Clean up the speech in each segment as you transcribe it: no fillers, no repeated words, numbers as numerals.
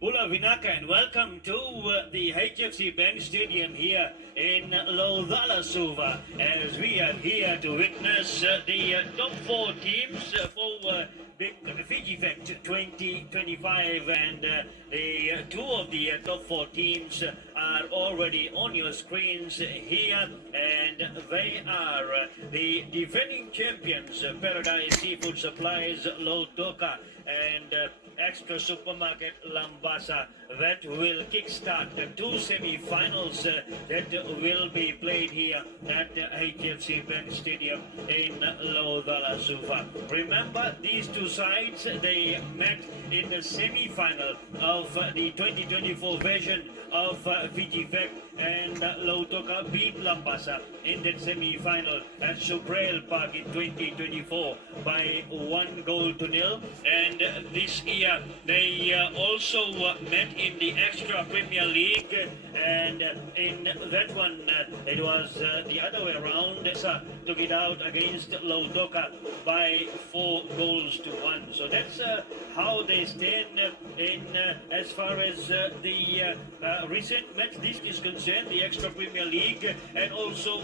Bula Vinaka, and welcome to the HFC Bank Stadium here in Lautoka, as we are here to witness the top four teams for Big Fiji Fest 2025, and the two of the top four teams are already on your screens here, and they are the defending champions, Paradise Seafood Supplies Lautoka, and Extra Supermarket Lambasa, that will kickstart the two semi-finals that will be played here at the HFC Bank Stadium in Lautoka. Remember, these two sides, they met in the semi-final of the 2024 version of Fiji Fest, and Lautoka beat Lambasa in that semi-final at Subrel Park in 2024 by 1-0. And this year they also met in the Extra Premier League, and in that one it was the other way around. Took it out against Lautoka by 4-1. So that's how they stand in as far as the recent match this is concerned, the Extra Premier League, and also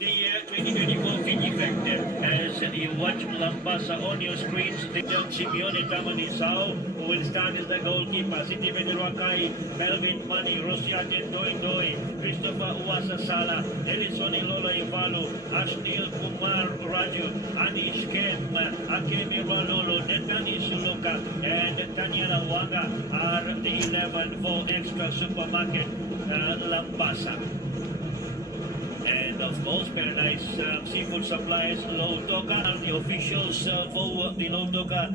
the 2024 Fiji Fest. As you watch Lambasa on your screens, Simeone Tamanisao, who will start as the goalkeeper, Siti Benirakai, Melvin Mani, Rosiaten Doi, Christopher Uwasa Sala, Elisoni Lola Ivalo, Ashnil Kumar Raju, Anish Kem, Akemi Ralolo, Netani Suluka, and Daniela Waga are the 11 for Extra Supermarket Lambasa. And of course, Paradise Seafood Supplies Lautoka are the officials for the Lautoka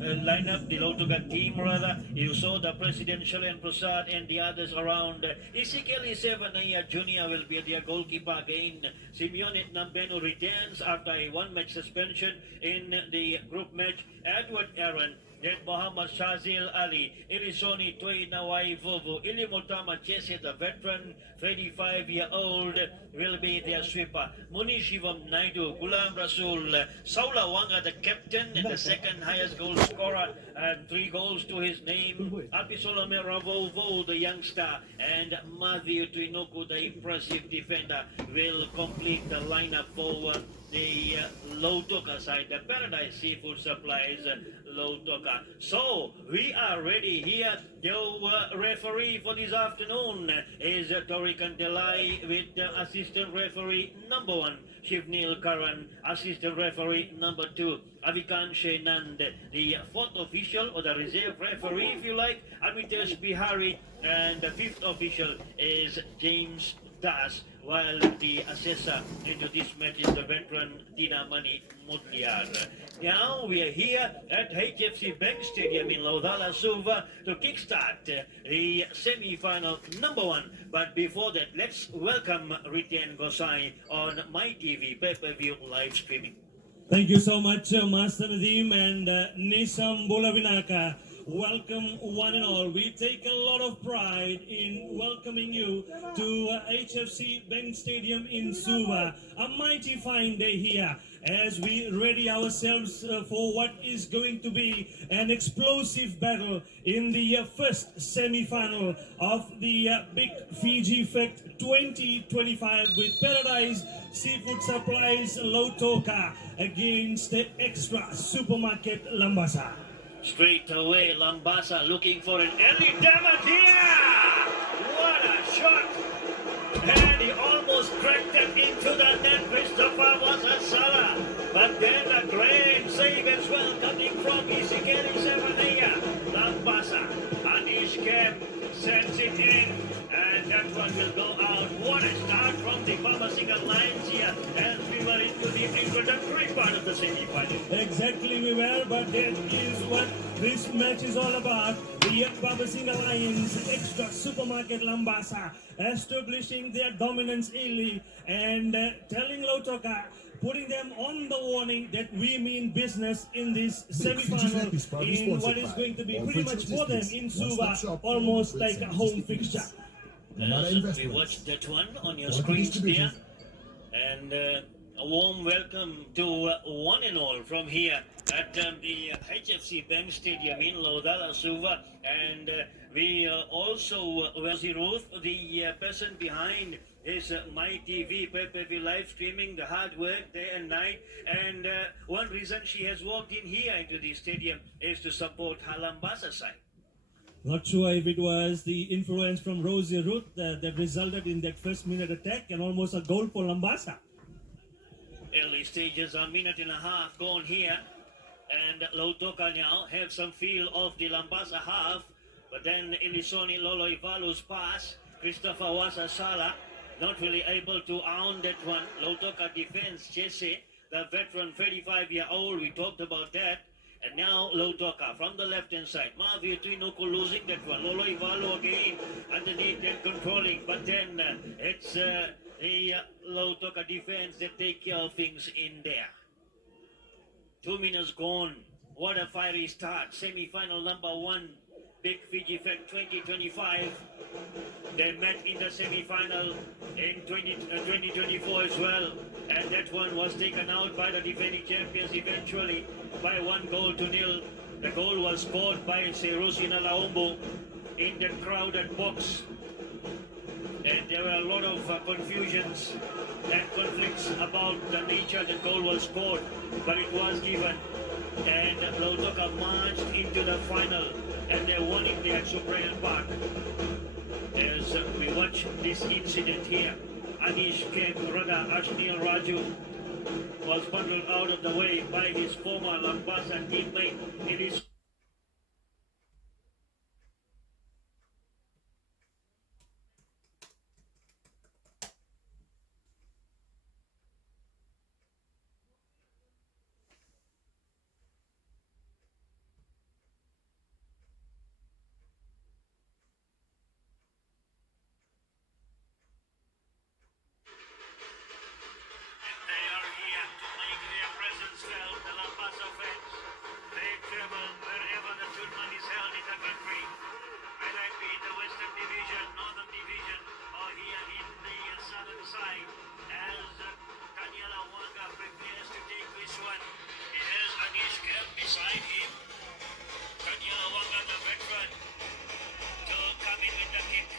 lineup, the Lautoka team rather. You saw the President Shalen Prasad and the others around. Isikeli Sevanaya Jr. will be their goalkeeper again. Simeone Nambeno returns after a one-match suspension in the group match. Edward Aaron, then Muhammad Shazil Ali, Irisoni Toy Nawai Vovo, Ilimotama Chese, the veteran, 35-year-old, will be their sweeper. Munishivam Naidu, Gulam Rasul, Saula Wanga, the captain, and the second highest goal scorer, and 3 goals to his name. Apisolome Ravovo, the youngster, and Matthew Tuinoku, the impressive defender, will complete the lineup for the Lautoka side, the Paradise Seafood Supplies Lautoka. So we are ready here. Your referee for this afternoon is Tori Kandelai, with assistant referee number 1, Shivnil Karan, assistant referee number 2, Avikan Shenand, the 4th official, or the reserve referee if you like, Amitesh Bihari, and the 5th official is James Das, while the assessor into this match is the veteran Dinamani Mudliar. Now we are here at HFC Bank Stadium in Lautoka to kickstart the semi-final number 1. But before that, let's welcome Ritian Gosai on My TV pay-per-view live streaming. Thank you so much, Master Nadeem and Nisam Bulavinaka. Welcome one and all. We take a lot of pride in welcoming you to HFC Bank Stadium in Suva. A mighty fine day here as we ready ourselves for what is going to be an explosive battle in the first semi-final of the Big Fiji Fest 2025 with Paradise Seafood Supplies Lautoka against the Extra Supermarket Lambasa. Straight away, Lambasa looking for an early damage here. What a shot! And he almost cracked it into the net. Christopher Wasasala. But then a grand save as well coming from Isikeli Sevanaya. Lambasa. Anish Kem sends it in. And that one will go out. What a start from the Babasika Lions here as we were into the introductory part of the semi-final. Exactly, we were, but that is what this match is all about. The Babasika Lions, Extra Supermarket Lambasa, establishing their dominance early and telling Lautoka, putting them on the warning that we mean business in this semi-final in what is going to be pretty much for them in Suva, almost like a home fixture. We watched that one on your screens there, and A warm welcome to one and all from here at the HFC Bank Stadium in Lautoka, and we also Wellesley Ruth, the person behind this My TV pay-per-view live streaming, the hard work day and night, and one reason she has walked in here into the stadium is to support her Lambasa side. Not sure if it was the influence from Rosie Ruth that resulted in that first minute attack and almost a goal for Lambasa. Early stages, a minute and a half gone here, and Lautoka now have some feel of the Lambasa half, but then Elisoni Loloivalu's pass, Christopher Wasasala not really able to own that one. Lautoka defense, Jesse, the veteran 35-year-old, we talked about that. And now Lautoka from the left-hand side. Mavi Tuinuku losing that one. Loloivalu again underneath and controlling. But then it's the Lautoka defense that take care of things in there. 2 minutes gone. What a fiery start. Semi-final number 1. Big Fiji Fest 2025. They met in the semi-final in 2024 as well. And that one was taken out by the defending champions eventually by 1-0. The goal was scored by Serusina Laumbo in the crowded box. And there were a lot of confusions and conflicts about the nature the goal was scored, but it was given. And Lautoka marched into the final, and they won it there at Subrayan Park. As we watch this incident here, Anish Kemp, rather Ashnil Raju, was bundled out of the way by his former Lambasa teammate. It is beside him. Daniel Wanga, the veteran, to come in with the kick.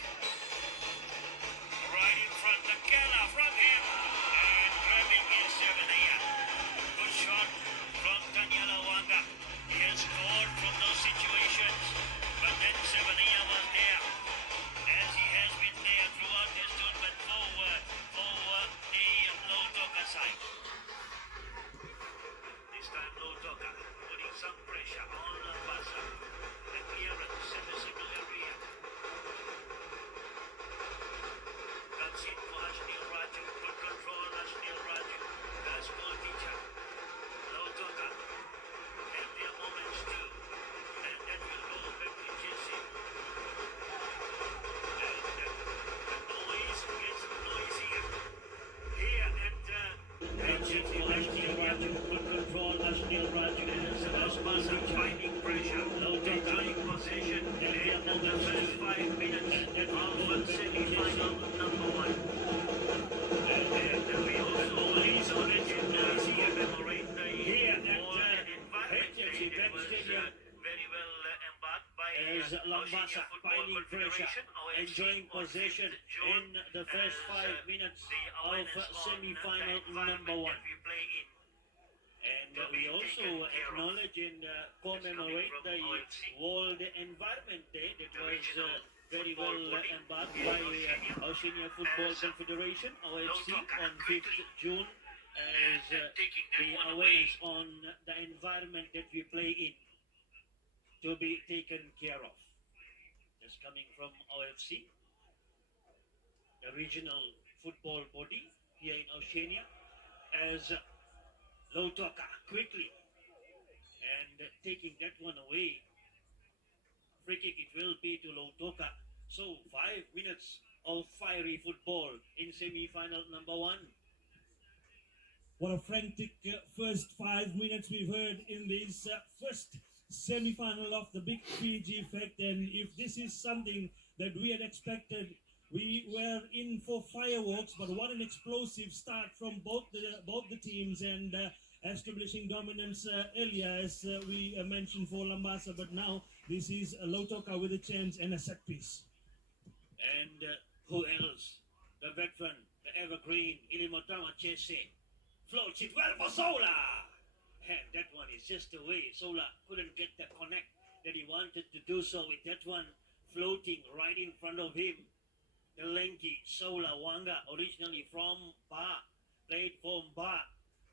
Right in front, the Kela from him. And grabbing is Sevenia. Good shot from Daniel Wanga. He has scored from those situations. But then Sevenia was there. As he has been there throughout this tournament for the Lautoka side. This time Lautoka putting some pressure on Lambasa. The clearance in the single area. Cuts in to Ashnil Raju. Good control, Ashnil Raju. The school teacher. Lautoka have their moments too. And that will go back to Jesse. And the noise gets noisier. Here at HFC Ashnil Raju. Good control, Ashnil Raju. Lambasa finding pressure. Lautoka in possession. And the first 5 minutes of semi-final number 1. And we also commemorate the here at HFC Bank Stadium. Very well embarked by As Lambasa finding pressure, enjoying possession in the first 5 minutes of semi-final number 1. And we also acknowledge and commemorate the World Environment Day that was very well embarked by Oceania Football Confederation, OFC, on 5th June as the awareness on the environment that we play in to be taken care of. Just coming from OFC, the regional football body here in Oceania, as Lautoka quickly and taking that one away. Free kick it will be to Lautoka. So 5 minutes of fiery football in semi-final number 1. What a frantic first 5 minutes we've heard in this first semi-final of the Big Fiji Fest. And if this is something that we had expected We were in for fireworks, but what an explosive start from both the teams and establishing dominance earlier, as we mentioned for Lambasa. But now this is Lautoka with a chance and a set piece. And who else? The veteran, the evergreen, Ilimotama Chese. Floats it well for Sola. And that one is just away. Sola couldn't get the connect that he wanted to do so with that one floating right in front of him. The lanky Sola Wanga, originally from Ba, played for Ba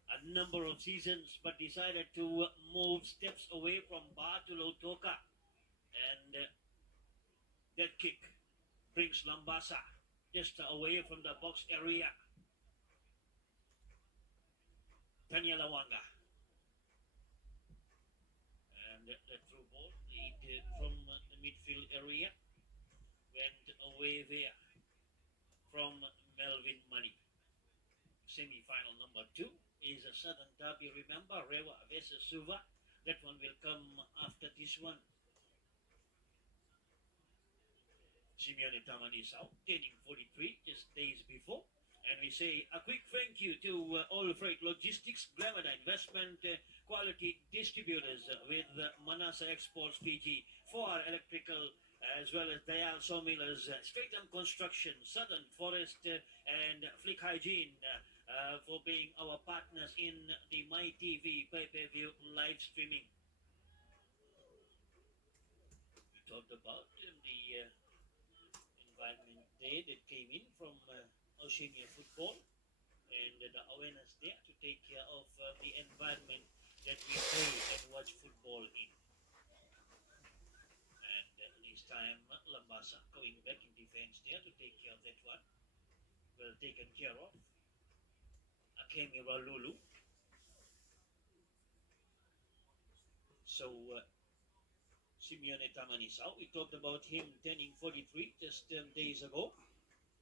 a number of seasons, but decided to move steps away from Ba to Lautoka. And that kick brings Lambasa just away from the box area. Tanya Lawanga. And the through ball lead from the midfield area went away there from Melvin Money. Semi-final number 2 is a Southern Derby. Remember, Rewa versus Suva. That one will come after this one. Simeone Tamanisao, turning 43 just days before. And we say a quick thank you to All Freight Logistics, Glamada Investment, Quality Distributors with Manasa Exports Fiji, 4R Electrical, as well as Dayal Sawmillers, Stratum Construction, Southern Forest, and Flick Hygiene for being our partners in the My TV pay-per-view live streaming. We talked about the environment day that came in from Oceania Football and the awareness there to take care of the environment that we play and watch football in. And this time, Lambasa going back in defense there to take care of that one. Well taken care of. Akemi Ralulu. So, Simeone Tamanisao, we talked about him turning 43 just days ago.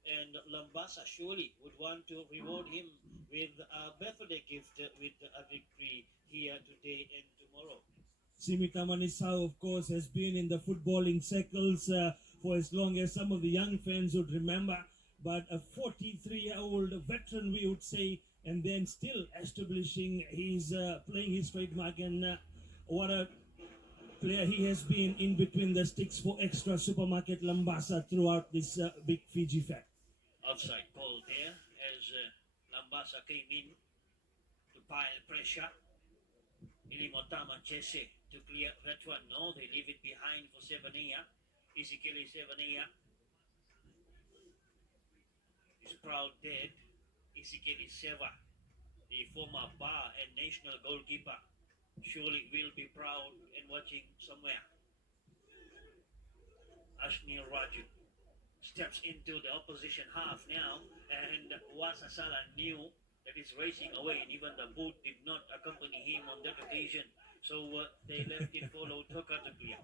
And Lambasa surely would want to reward him with a birthday gift with a victory here today and tomorrow. Simi Tamanisao, of course, has been in the footballing circles for as long as some of the young fans would remember. But a 43-year-old veteran, we would say, and then still establishing his playing his trademark. And what a player he has been in between the sticks for Extra Supermarket Lambasa throughout this big Fiji fair. Outside call there as Lambasa came in to pile pressure. Ilimotama Chese to clear that one. No, they leave it behind for Sevania. Ezekiel Sevania is proud dead. Ezekiel Seva, the former bar and national goalkeeper, surely will be proud and watching somewhere. Ashnil Raju steps into the opposition half now, and Wasasala knew that he's racing away, and even the boot did not accompany him on that occasion. So they left it for Lautoka to clear.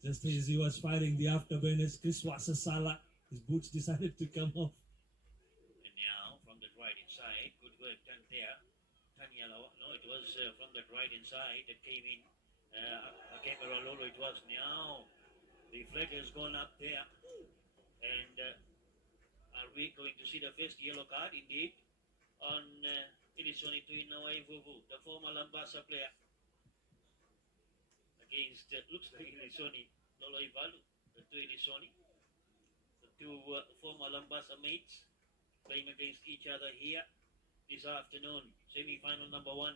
Just as he was firing the afterburners, Chris Wasasala, his boots decided to come off. And now from the right inside, good work done there. Tanya, no, it was from the right inside that came in. Camera Lolo, it was now. The flag has gone up there. And are we going to see the first yellow card? Indeed. On Ilisoni Tuinawai Vuvu, the former Lambasa player. Against, looks like Ilisoni, Lolo Ivalu, the two Ilisoni. The two former Lambasa mates playing against each other here this afternoon. Semi-final number 1.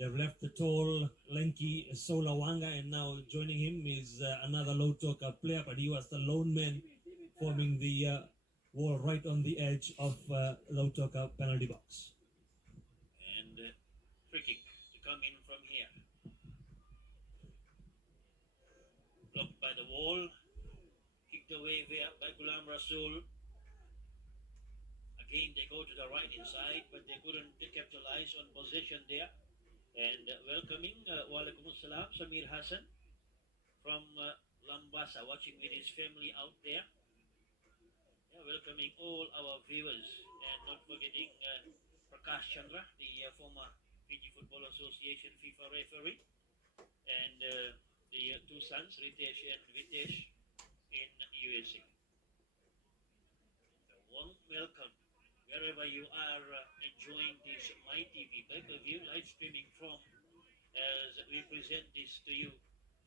They've left the tall, lanky Solawanga, and now joining him is another Lautoka player, but he was the lone man forming the wall right on the edge of Lautoka penalty box. And free kick to come in from here. Blocked by the wall. Kicked away there by Gulam Rasul. Again, they go to the right inside, but they couldn't capitalize on possession there. And welcoming Walaikum Assalam, Samir Hassan from Lambasa, watching with his family out there. Yeah, welcoming all our viewers, and not forgetting Prakash Chandra, the former Fiji Football Association FIFA referee, and the two sons, Ritesh and Vitesh, in USA. A warm welcome wherever you are enjoying this My TV pay-per-view live streaming from, as we present this to you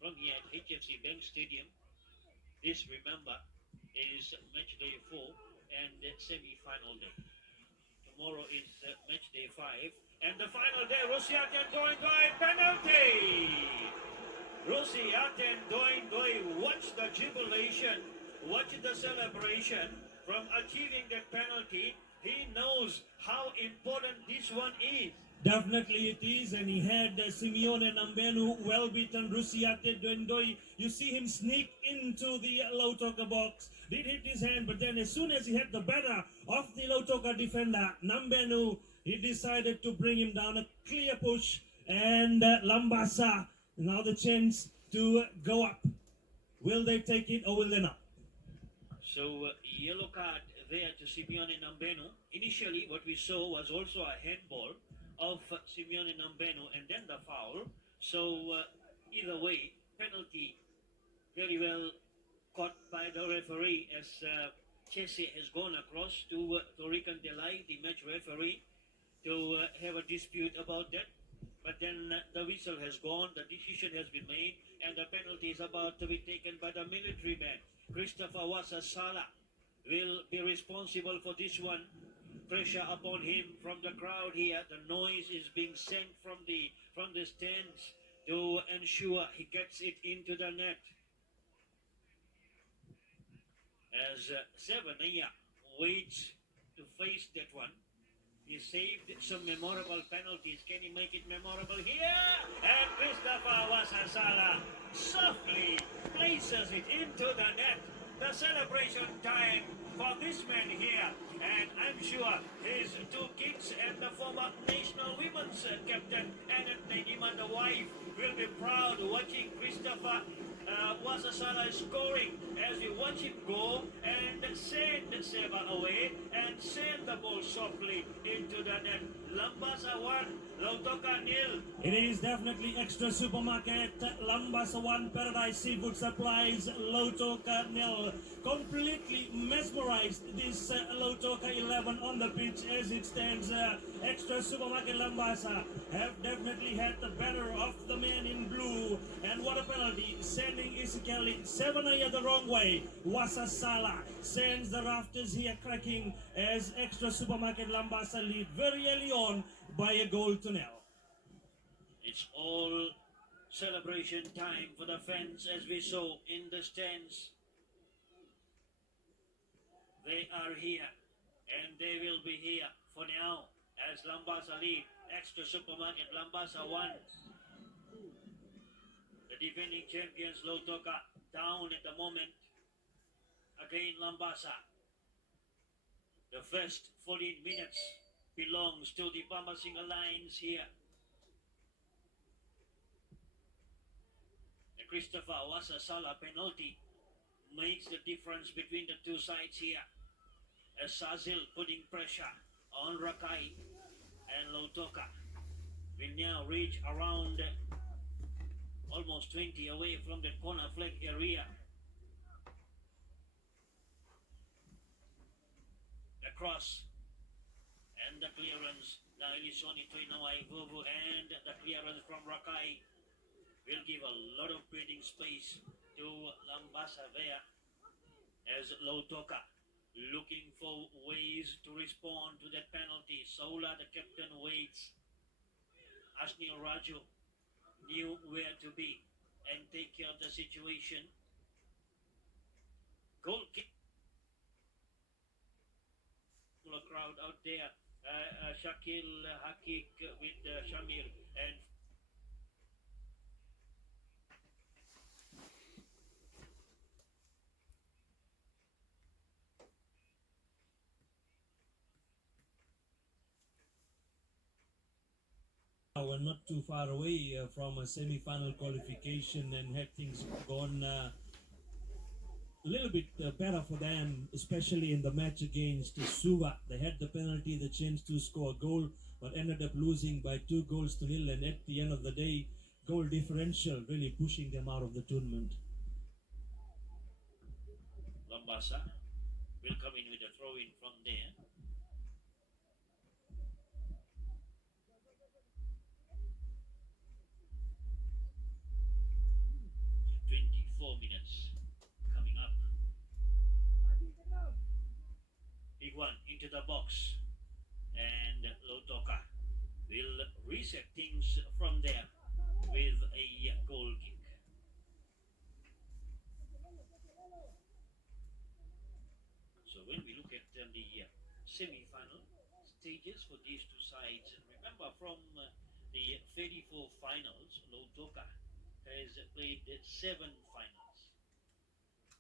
from here at HFC Bank Stadium. This, remember, is match day 4 and semi-final day. Tomorrow is match day 5 and the final day. Rusiaten going penalty. Rusiaten going. Watch the jubilation, watch the celebration from achieving that penalty. He knows how important this one is. Definitely it is, and he had Simeone Nambenu well beaten. Rusiate Dwendoi. You see him sneak into the Lautoka box. Did hit his hand, but then as soon as he had the better of the Lautoka defender, Nambenu, he decided to bring him down. A clear push, and Lambasa now the chance to go up. Will they take it or will they not? So yellow card there to Simeone Nambenu. Initially, what we saw was also a handball of Simeone Nambenu and then the foul. So either way, penalty very well caught by the referee, as Chese has gone across to Rican Delay, the match referee, to have a dispute about that. But then the whistle has gone, the decision has been made, and the penalty is about to be taken by the military man. Christopher Wasasala will be responsible for this one. Pressure upon him from the crowd here. The noise is being sent from the stands to ensure he gets it into the net. As Severnaya waits to face that one. He saved some memorable penalties. Can he make it memorable here? And Christopher Wasasala softly places it into the net. The celebration time for this man here. And I'm sure his two kids and the former national women's captain, Annette Negima, the wife, will be proud watching Christopher Wasasala scoring as we watch him go and send Seba away and send the ball softly into the net. Lambasa 1, Lautoka 0. It is definitely Extra Supermarket, Lambasa 1, Paradise Seafood Supplies, Lautoka 0. Completely mesmerized this Lautoka 11 on the pitch as it stands. Extra Supermarket Lambasa have definitely had the better of the man in blue. And what a penalty, sending Isikeli Sevenaya the wrong way. Wasasala sends the rafters here cracking as Extra Supermarket Lambasa lead very early on by a goal to 0. It's all celebration time for the fans, as we saw in the stands. They are here and they will be here for now as Lambasa lead. Extra Supermarket Lambasa 1. The defending champions Lautoka down at the moment. Again Lambasa. The first 14 minutes belongs to the Bambasing Alliance here. The Christopher Wasasala penalty makes the difference between the two sides here. As Sazil putting pressure on Rakai and Lautoka will now reach around almost 20 away from the corner flag area. The cross and the clearance. Now Elisoni Toinawai Vuvu and the clearance from Rakai will give a lot of breathing space to Lambasa there as Lautoka looking for ways to respond to that penalty. Sola, the captain, waits. Ashnil Raju knew where to be and take care of the situation. Goal kick. Crowd out there. Shakil Hakik with Shamil and We're not too far away from a semi-final qualification and had things gone a little bit better for them, especially in the match against Suva. They had the penalty, the chance to score a goal, but ended up losing by 2 goals to 0. And at the end of the day, goal differential, really pushing them out of the tournament. Lambasa will come in with a throw in from there. 24 minutes coming up. Big one into the box, and Lautoka will reset things from there with a goal kick. So when we look at the semi-final stages for these two sides, remember from the 34 finals, Lautoka has played 7 finals,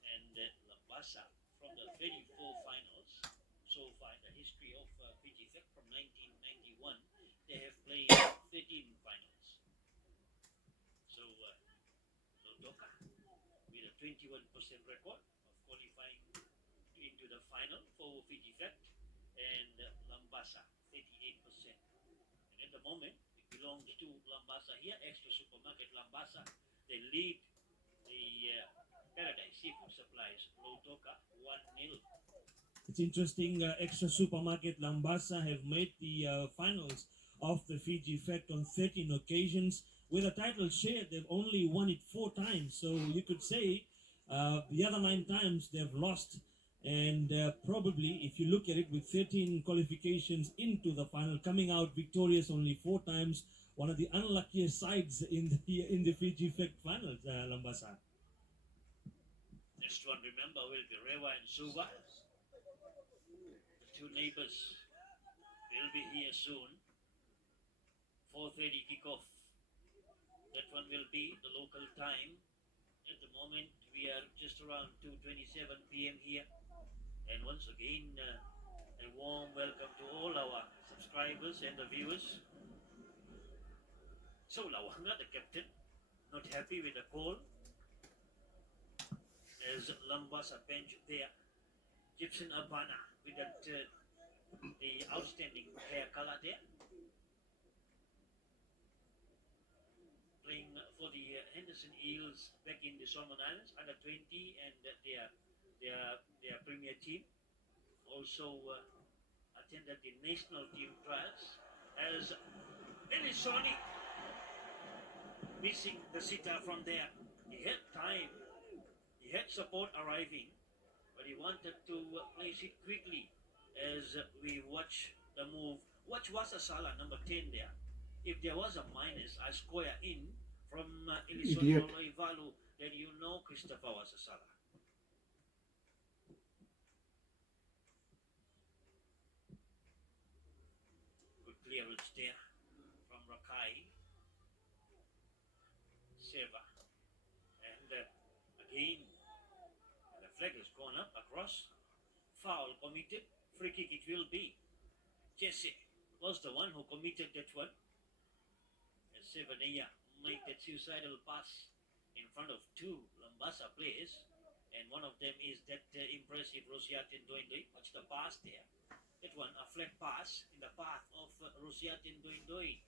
and Lambasa from the 34 finals so far in the history of Fiji Tech from 1991, they have played 13 finals. So Lautoka with a 21% record of qualifying into the final for Fiji Tech, and Lambasa 38%. And at the moment, it belongs to Lambasa here, Extra Supermarket Lambasa. They lead the Paradise Seafood Supplies Lautoka 1-0. It's interesting, Extra Supermarket Lambasa have made the finals of the Fiji Fest on 13 occasions. With a title share, they've only won it 4 times. So you could say the other 9 times they've lost. And probably, if you look at it, with 13 qualifications into the final, coming out victorious only 4 times, one of the unluckiest sides in the Fiji Fest finals, Lambasa. Next one, remember, will be Rewa and Suva. The two neighbors will be here soon. 4:30 kickoff. That one will be the local time. At the moment, we are just around 2:27 p.m. here. And once again, a warm welcome to all our subscribers and the viewers. So Lawanga, the captain, not happy with the call. As Lambasa bench there. Gibson Abana with that the outstanding hair color there. Playing for the Henderson Eels back in the Solomon Islands under 20 and their premier team. Also attended the national team trials as Elisoni missing the sitter from there. He had time, he had support arriving, but he wanted to place it quickly as we watch the move. Watch Wasasala number 10 there. If there was a minus, a square in from Elisoni Ivalu, then you know Christopher Wasasala. Good clearance there from Rakai. Seva. And again, the flag has gone up across. Foul committed. Free kick it will be. Jesse was the one who committed that one. And Sevania made that suicidal pass in front of 2 Lambasa players. And one of them is that impressive Rosiatin Doindoi. Watch the pass there. That one, a flat pass in the path of Rosiatin Doindoi.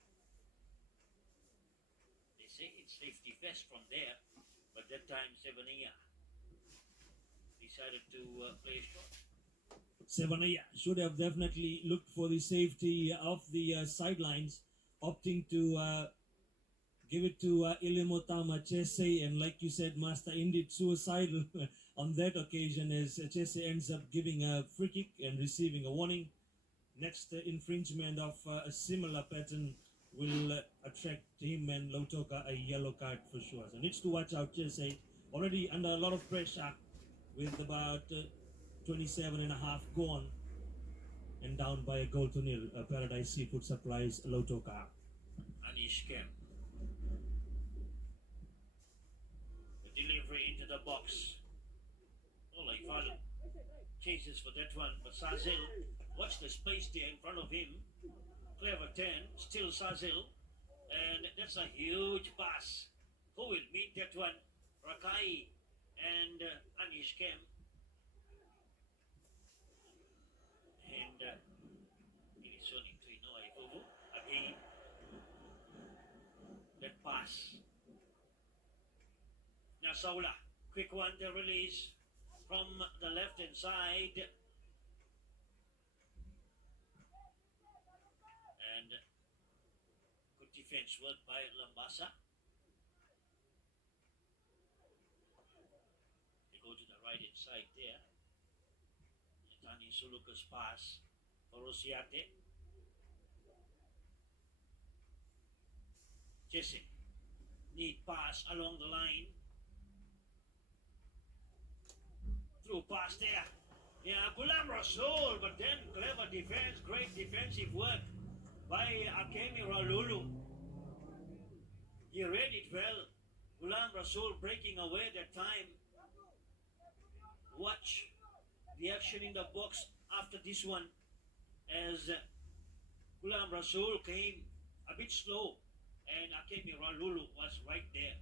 They say it's safety first from there. But that time, Sevania decided to play short. Sevania should have definitely looked for the safety of the sidelines, opting to give it to Ilimotama Chese, and like you said, Master, indeed suicidal on that occasion as Chese ends up giving a free kick and receiving a warning. Next infringement of a similar pattern will attract him and Lautoka a yellow card for sure. So needs to watch out. Chese already under a lot of pressure with about 27 and a half gone and down by a goal to nil. Paradise Seafood Supplies Lautoka. Anish Kemp. The delivery into the box. Ole Valu chases for that one, but Sazil, watch the space there in front of him. Clever turn, still Sazil, and that's a huge pass. Who will meet that one? Rakai and Anish Kemp. And Ilisoni Trino Ivuvu again. That pass Sola. Quick one to release from the left hand side. And good defense work by Lambasa. They go to the right hand side there. Tani Suluka's pass for Rosiate. Chasing. Neat pass along the line. Through pass there. Yeah, Gulam Rasul, but then clever defense, great defensive work by Akemi Ralulu. He read it well. Gulam Rasul breaking away that time. Watch the action in the box after this one as Gulam Rasul came a bit slow and Akemi Ralulu was right there.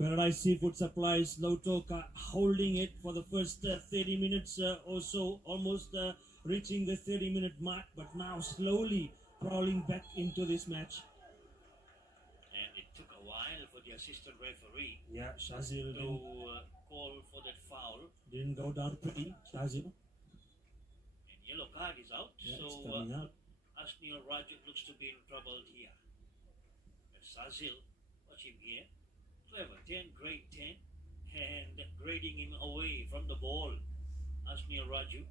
Paradise Seafood Supplies, Lautoka holding it for the first 30 minutes or so, almost reaching the 30-minute mark, but now slowly crawling back into this match. And it took a while for the assistant referee Yeah, Shazil to call for that foul. didn't go down pretty, Shazil. And yellow card is out, Yeah, it's so coming out. Asnil Raju looks to be in trouble here. And Shazil, watch him here. Clever, 10, grade 10, and grading him away from the ball. Asnil Raju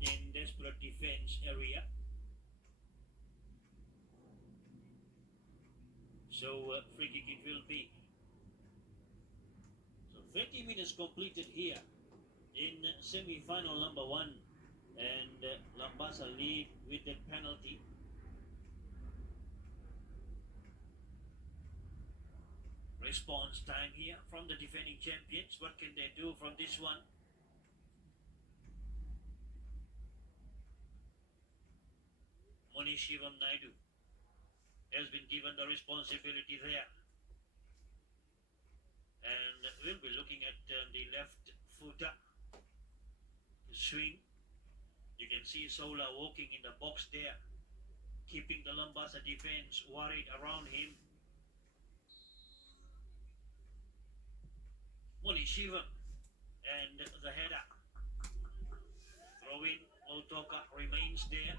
in desperate defense area. So free kick it will be. So 30 minutes completed here in semi-final number 1, and Lambasa lead with that penalty. Response time here from the defending champions. What can they do from this one? Monishivam Naidu has been given the responsibility there. And we'll be looking at the left footer to swing. You can see Sola walking in the box there, keeping the Lambasa defense worried around him. Monishivam and the header. Throw in, Lautoka remains there.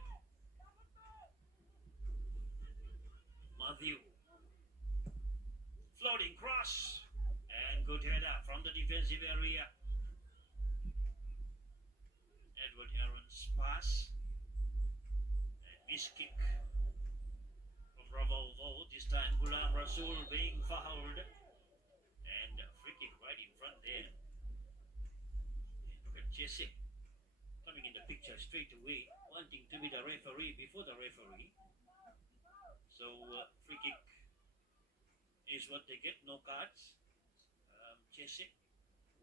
Matthew. Floating cross. And good header from the defensive area. Edward Aaron's pass. And miss kick from Ravolvo. This time Gulam Rasul being fouled. And free kick right in front there. And look at Jesse coming in the picture straight away, wanting to be the referee before the referee. So free kick is what they get, no cards. Jesse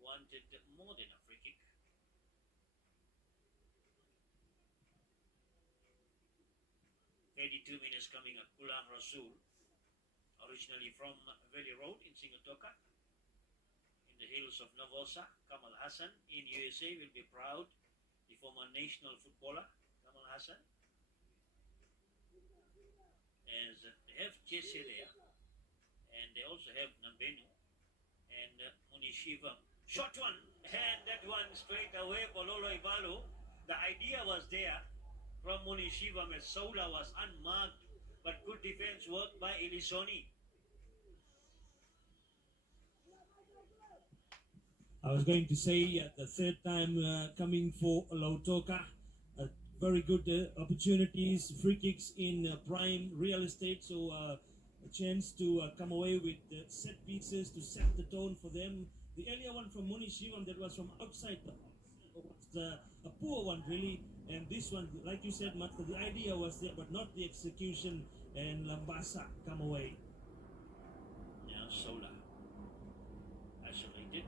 wanted more than a free kick. "82 minutes coming up. Gulam Rasul, originally from Valley Road in Singatoka, in the hills of Navosa. Kamal Hassan in USA will be proud. The former national footballer, Kamal Hassan. As they have Jesse there, and they also have Nambenu and Munishivam. Shot one, and that one straight away for Lolo Ibalu. The idea was there from Munishivam as Sola was unmarked, but good defense work by Elisoni. I was going to say the third time coming for Lautoka. Very good opportunities, free kicks in prime real estate, so a chance to come away with set pieces to set the tone for them. The earlier one from Muni Shivam that was from outside the box was a poor one really, and this one, like you said, Matt, the idea was there but not the execution, and Lambasa come away. Now Sola isolated.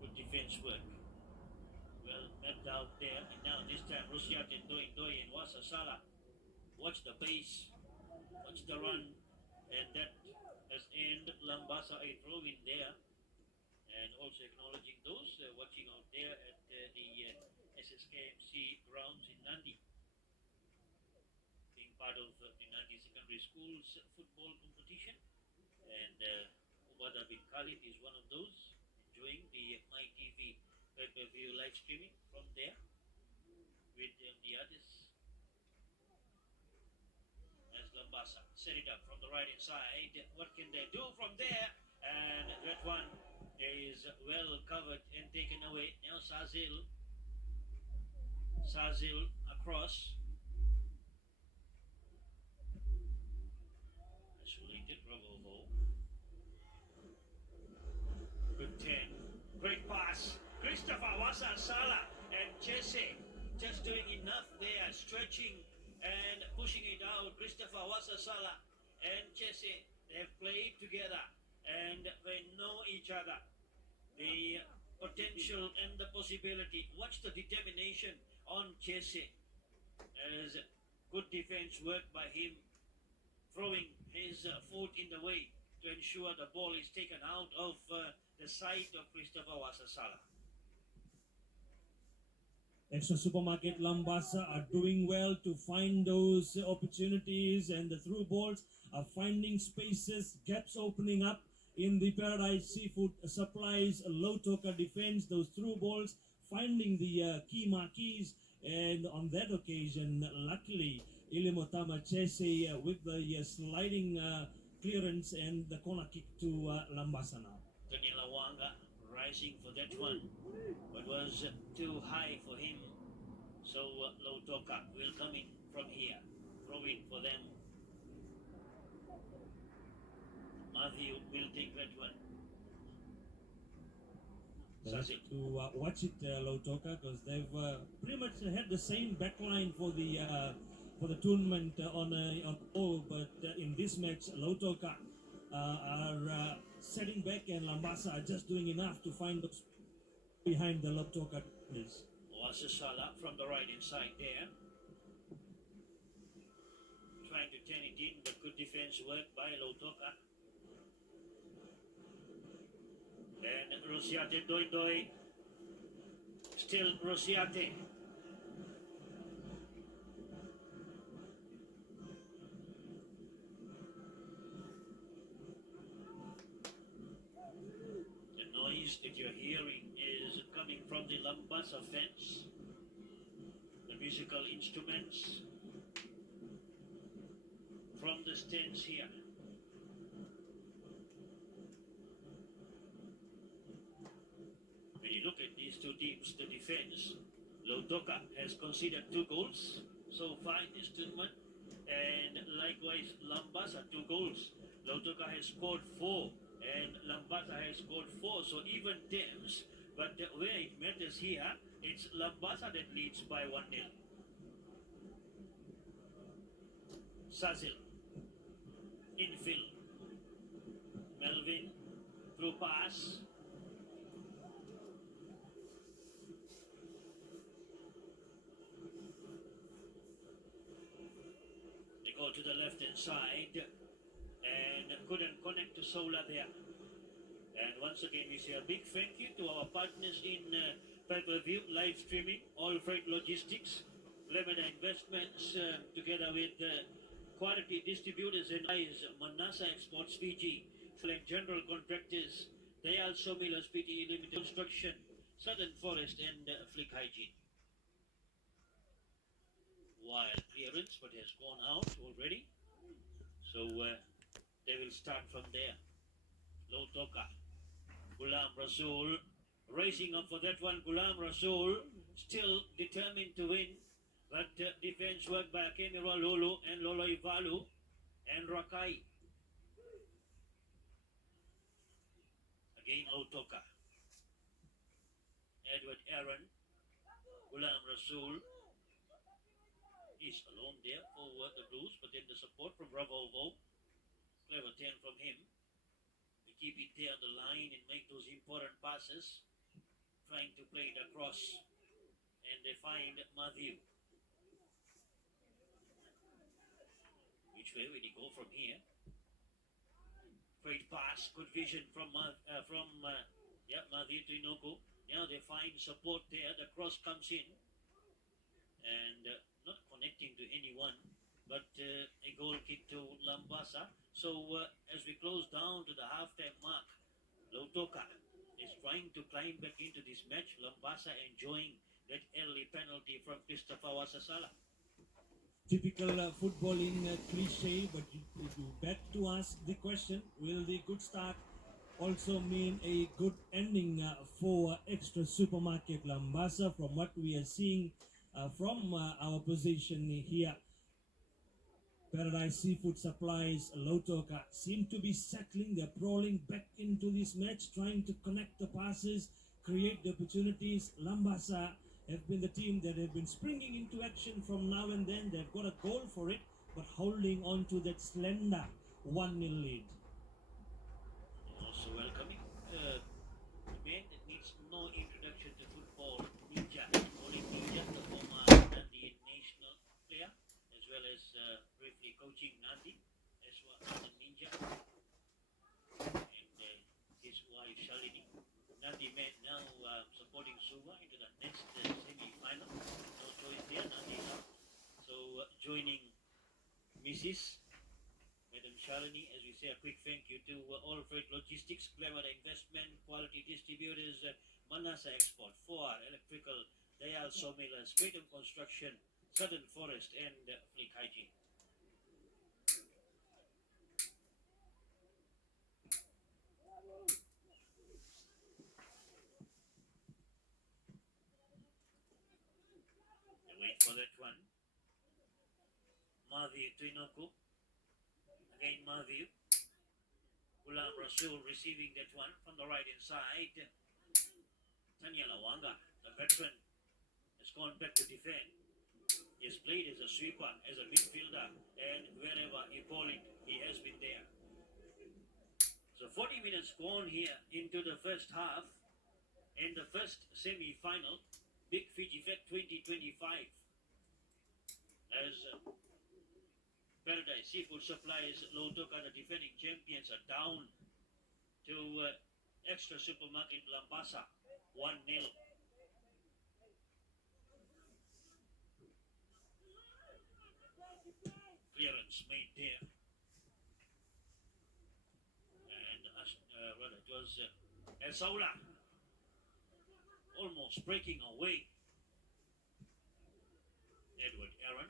Good defense work. Well mapped out there, and now this time Rusiat and Doi and Wasa Sala. Watch the pace, watch the run, and that has ended Lambasa a throw in there. And also acknowledging those watching out there at the SSKMC grounds in Nandi. Being part part of the Nandi Secondary School's football competition. And Ubada bin Khalid is one of those enjoying the My TV pay-per-view live streaming from there with the others. As Lambasa set it up from the right hand side, what can they do from there? And that one is well covered and taken away. Now Sazil across. Isolated Robovo. Good 10. Great pass. Christopher Wasa Sala and Jesse just doing enough there, stretching and pushing it out. Christopher Wasa Sala and Jesse, they've played together and they know each other. The potential and the possibility. Watch the determination on Jesse as good defense work by him, throwing his foot in the way to ensure the ball is taken out of the side of Christopher Wasasala. Extra Supermarket Lambasa are doing well to find those opportunities, and the through balls are finding spaces, gaps opening up in the Paradise Seafood Supplies Lautoka defense. Those through balls finding the key marquees, and on that occasion, luckily, Ilimotama Chese with the sliding clearance and the corner kick to Lambasa now. Daniela Wanga rising for that one, but was too high for him. So Lautoka will come in from here, throw it for them. Matthew will take that one. They have to watch it, Lautoka, because they've pretty much had the same backline for the tournament on all, but in this match, Lautoka are setting back, and Lambasa are just doing enough to find those behind the Lautoka players. Wasasala from the right hand side there, trying to turn it in, but good defense work by Lautoka. And Rosiate Doi, still Rosiate. The noise that you're hearing is coming from the Lambasa fence, the musical instruments from the stands here. When you look at these two teams, the defense, Lautoka has conceded 2 goals so far in this tournament, and likewise Lambasa 2 goals. Lautoka has scored 4 and Lambasa has scored 4, so even terms, but where it matters here, it's Lambasa that leads by 1-0. Sazil, infield, Melvin, through pass. Go to the left hand side and couldn't connect to Sola there. And once again we say a big thank you to our partners in pay-per-view live streaming, All Freight Logistics, Lemon Investments, together with quality distributors and Manasa Exports Fiji, Flank General Contractors, Dayal Sawmillers Pte Limited Construction, Southern Forest and Flick Hygiene. Wild clearance, but has gone out already. So they will start from there. Lautoka, Gulam Rasul racing up for that one. Gulam Rasul still determined to win, but defense work by Akemira Lolo and Lolo Ivalu and Rakai. Again Lautoka, Edward Aaron, Gulam Rasul is alone there for the Blues, but then the support from Ravovo. Clever turn from him. They keep it there on the line and make those important passes, trying to play it across, and they find Matthew. Which way will he go from here? Great pass, good vision from Matthew to Inoko. Now they find support there. The cross comes in, and not connecting to anyone, but goal kick to Lambasa. So as we close down to the halftime mark, Lautoka is trying to climb back into this match. Lambasa enjoying that early penalty from Christopher Wasasala. Typical footballing cliche, but you bet to ask the question: will the good start also mean a good ending for extra supermarket Lambasa? From what we are seeing from our position here, Paradise Seafood Supplies, Lautoka seem to be settling. They're crawling back into this match, trying to connect the passes, create the opportunities. Lambasa have been the team that have been springing into action from now and then. They've got a goal for it, but holding on to that slender 1-0 lead. Also welcoming a man that needs no introduction to football, Ninja, Olin Ninja, the former Nandi national player, as well as briefly coaching Nandi as well as a Ninja, and his wife Shalini. Nandi man now supporting Suva into the next semi-final. No choice there, Nandi now. So joining Mrs. Madam Shalini, as we say, a quick thank you to All Freight Logistics, Glamour Investment, Quality Distributors, Manasa Export, 4R Electrical, Dayal Sawmillers, Kratom Construction, Southern Forest, and Fleet Hygiene. Wait for that one. Mavi Twinoku. Again, Mavi. Gulam Rasul receiving that one from the right hand side. Tanya Lawanga, the veteran, has gone back to defend. He has played as a sweeper, as a midfielder, and wherever he bowled, he has been there. So 40 minutes gone here into the first half and the first semi-final. Big Fiji Fest 2025 as Paradise Seafood Supplies Lautoka, the defending champions, are down to extra supermarket Lambasa 1-0. Clearance made there, and rather it was Saula almost breaking away. Edward Aaron.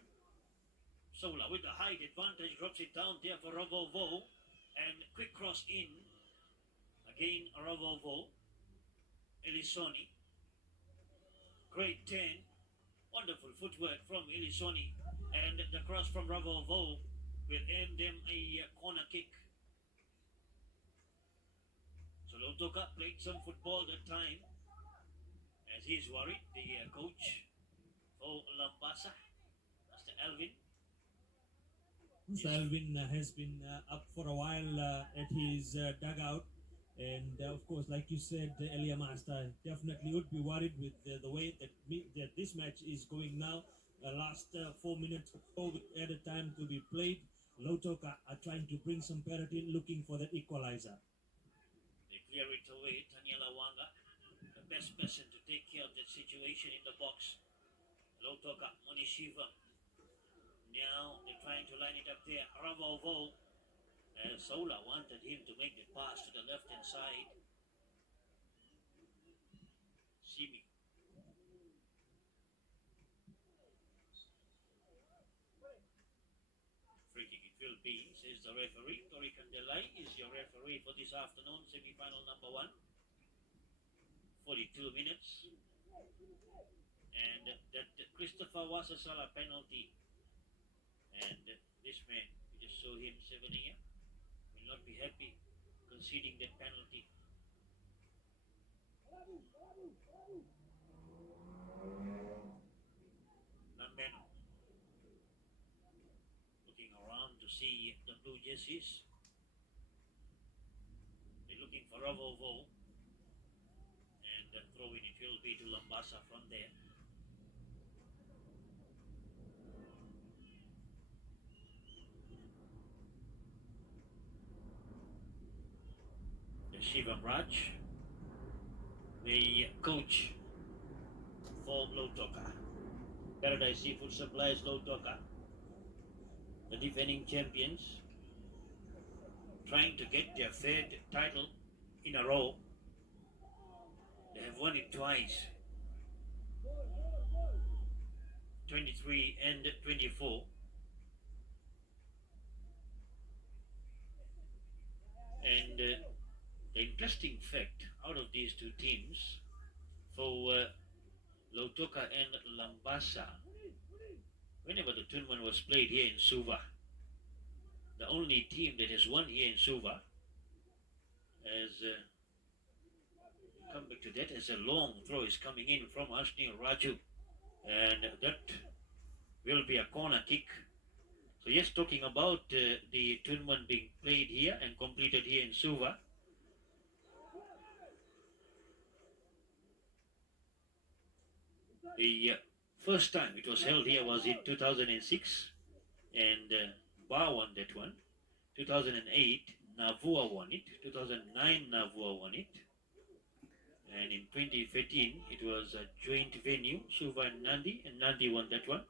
Sola with the height advantage drops it down there for Ravovo, and quick cross in. Again Ravovo. Elisoni. Great 10. Wonderful footwork from Elisoni, and the cross from Ravovo will end them a corner kick. So Lautoka played some football that time, as he's worried, the coach for Lambasa, Mr. Alvin. Mr. Alvin has been up for a while at his dugout. And of course, like you said, Elia Master definitely would be worried with the way that this match is going now. Last 4 minutes at a time to be played. Lautoka are trying to bring some parity, looking for that equalizer. They clear it away. Tanyela Wanga, the best person to take care of that situation in the box. Lautoka, Monishiva. Now they're trying to line it up there. Ravovo. Sola wanted him to make the pass to the left-hand side. Simi. Free kick it will be, says the referee. Tori Kandelai is your referee for this afternoon, semi-final number 1. 42 minutes. And that Christopher Wasasala penalty. And this man, we just saw him 7 here, will not be happy conceding that penalty. Nambeno looking around to see the blue jerseys. They're looking for Ravovo, and throwing it will be to Lambasa from there. Shivam Raj, the coach for Lautoka. Paradise Seafood Supplies Lautoka. the defending champions, trying to get their third title in a row. They have won it twice, 23 and 24. And the interesting fact out of these two teams, for Lautoka and Lambasa, whenever the tournament was played here in Suva, the only team that has won here in Suva has come back to that as a long throw is coming in from Ashnil Raju, and that will be a corner kick. So yes, talking about the tournament being played here and completed here in Suva, the first time it was held here was in 2006, and Ba won that one. 2008, Navua won it. 2009, Navua won it. And in 2013, it was a joint venue, Suva and Nandi won that one.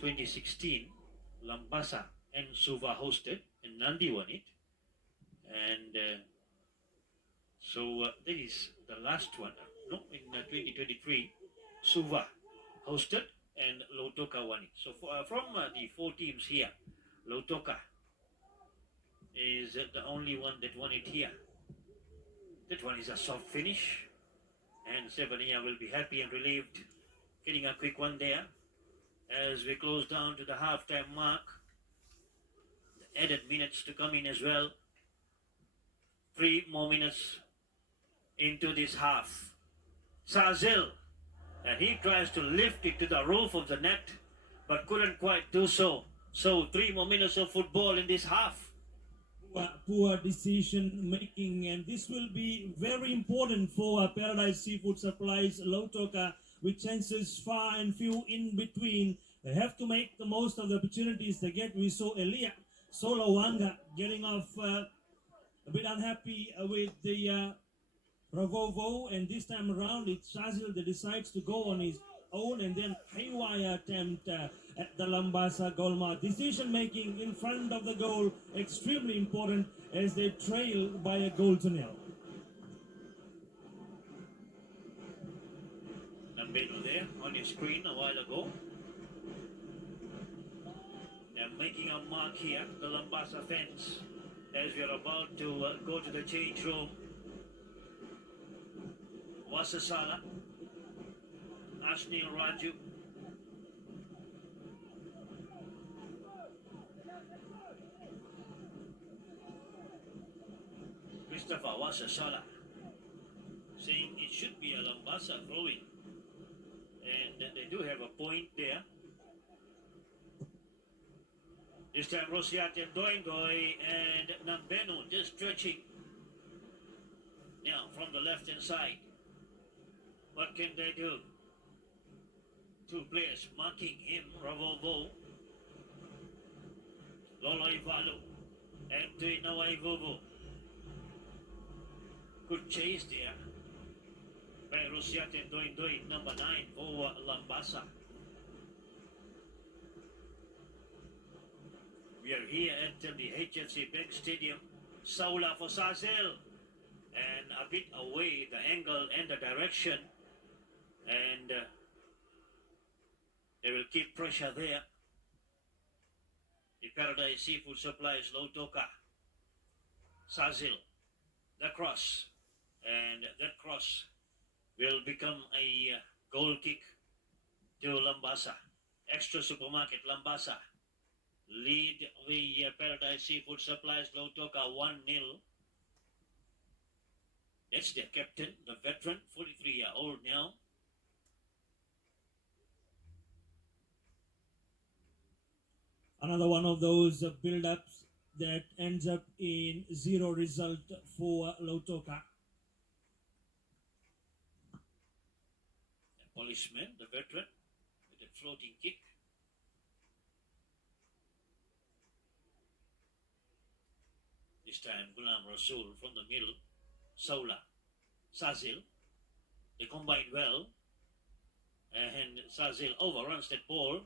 2016, Lambasa and Suva hosted, and Nandi won it. And so that is the last one. No, in 2023, Suva hosted and Lautoka won it. So from the four teams here, Lautoka is the only one that won it here. That one is a soft finish, and Sevania will be happy and relieved getting a quick one there as we close down to the halftime mark. The added minutes to come in as well. 3 more minutes into this half. Sazil, and he tries to lift it to the roof of the net, but couldn't quite do so. So 3 more minutes of football in this half. Poor decision making, and this will be very important for Paradise Seafood Supplies Lautoka, with chances far and few in between. They have to make the most of the opportunities they get. We saw Elia Solawanga getting off a bit unhappy with the Ravovo, and this time around it's Shazil that decides to go on his own, and then haywire attempt at the Lambasa goalmouth. Decision making in front of the goal extremely important as they trail by a goal to nil. Nambeno there on your screen a while ago. They're making a mark here, the Lambasa fans, as we are about to go to the change room. Wasasala, Ashnil Raju, Christopher Wasasala, saying it should be a Lambasa throwing, and they do have a point there. This time Rosiate Doingoi and Nambeno just stretching. Now from the left hand side, what can they do? 2 players marking him, Ravovo, Lolo Ivalo, and Tuinawa Ivovo. Good chase there by Rosiate Doingoi, number 9 for Lambasa. We are here at the HFC Bank Stadium. Saula for Sazil, and a bit away the angle and the direction, and they will keep pressure there. The Paradise Seafood Supplies Lautoka. Sazil, the cross, and that cross will become a goal kick to Lambasa. Extra Supermarket Lambasa lead the Paradise Seafood Supplies Lautoka 1-0. That's their captain, the veteran, 43-year-old now. Another one of those build-ups that ends up in 0 result for Lautoka. The Polishman, the veteran, with a floating kick. This time Gulam Rasul from the middle. Saula, Sazil, they combine well, and Sazil overruns that ball,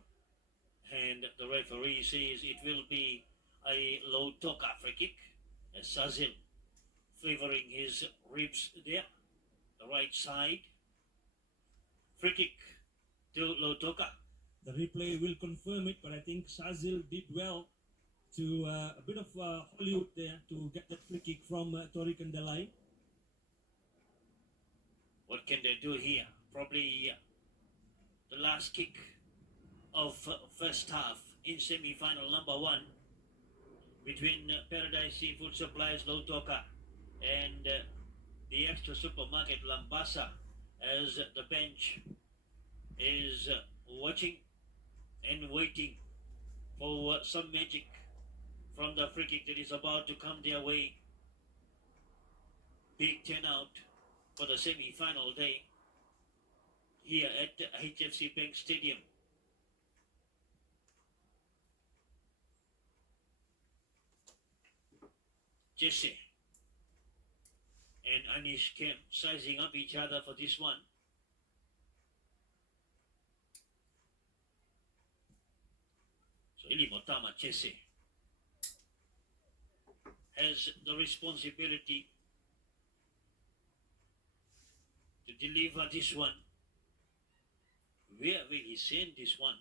And the referee says it will be a Lautoka free kick. As Sazil favoring his ribs there, the right side. Free kick to Lautoka. The replay will confirm it, but I think Shazil did well to a bit of Hollywood there to get that free kick from Tariq and Delay. What can they do here? Probably the last kick of first half in semi-final number 1 between Paradise Seafood Supplies Lautoka and the extra supermarket Lambasa, as the bench is watching and waiting for some magic from the free kick that is about to come their way. Big turnout for the semi-final day here at HFC Bank Stadium. Jesse and Anish Kemp sizing up each other for this one. So Ili Motama Jesse has the responsibility to deliver this one. Where will he send this one?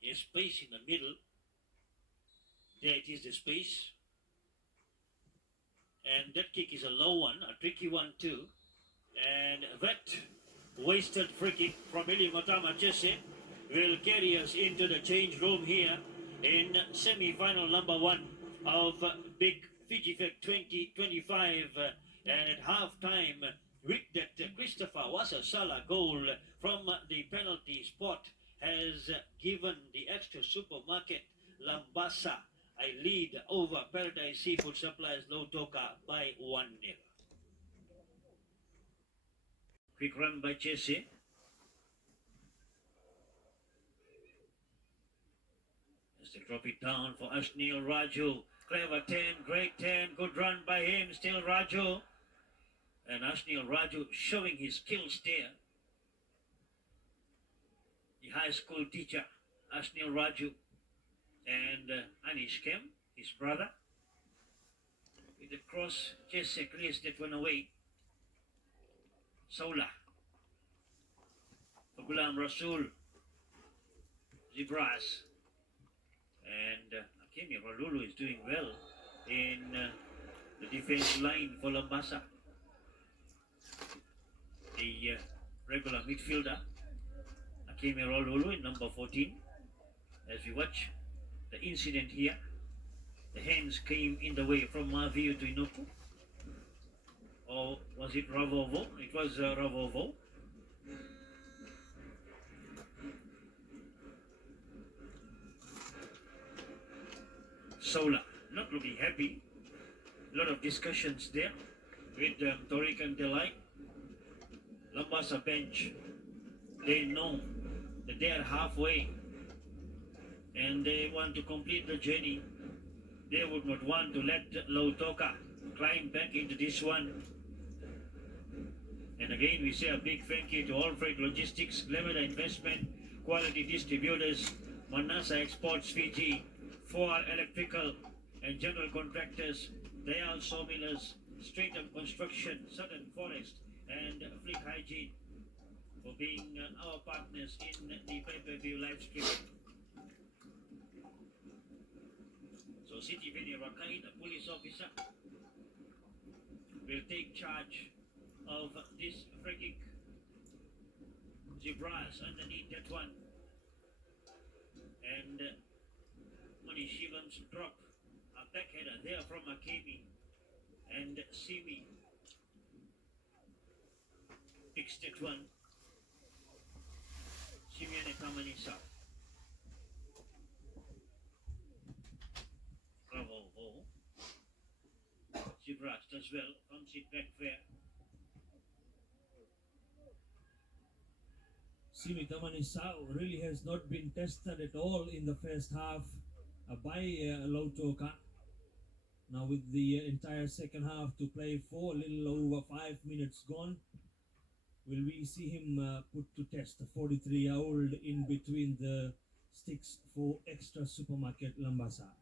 He has space in the middle. There it is, the space. And that kick is a low one, a tricky one too. And that wasted free kick from Ili Motama Jesse will carry us into the change room here in semi-final number 1 of Big Fiji Fest 2025. And at half-time, with that Christopher Wasasala goal from the penalty spot has given the extra supermarket Lambasa a lead over Paradise Seafood Supplies Lautoka by 1-0. Quick run by Jesse. As they drop it down for Ashnil Raju. Clever 10, great 10, good run by him, still Raju. And Ashnil Raju showing his skills there. The high school teacher, Ashnil Raju, and Anish Kem, his brother. With the cross, Jesse clears that one away. Sola. For Gulam Rasul. Zibras. And Akemi Ralulu is doing well in the defense line for Lambasa. The regular midfielder, Akemi Ralulu in number 14. As we watch the incident here, the hands came in the way from Maviu to Inoku. Or was it Ravovo? It was Ravovo. Sola, not looking happy. A lot of discussions there with Tariq and Delay. Lambasa bench, they know that they are halfway and they want to complete the journey. They would not want to let Lautoka climb back into this one. And again, we say a big thank you to All Freight Logistics, Limited Investment, Quality Distributors, Manasa Exports Fiji, 4R Electrical and General Contractors, Dayal Sawmillers, Stratum Construction, Southern Forest, and Fleet Hygiene for being our partners in the pay-per-view live streaming. So City Vini Rakai, the police officer, will take charge of this free kick. Zibras underneath that one. And Mani Shivam's drop a backheader there from Akemi and Simi picks that one. Simiane Kamanisa. Bravo. Zibras does well, comes it back there. Simi Tamanisao really has not been tested at all in the first half by Lautoka. Now with the entire second half to play for, a little over 5 minutes gone, will we see him put to test, the 43-year-old in between the sticks for extra supermarket Lambasa.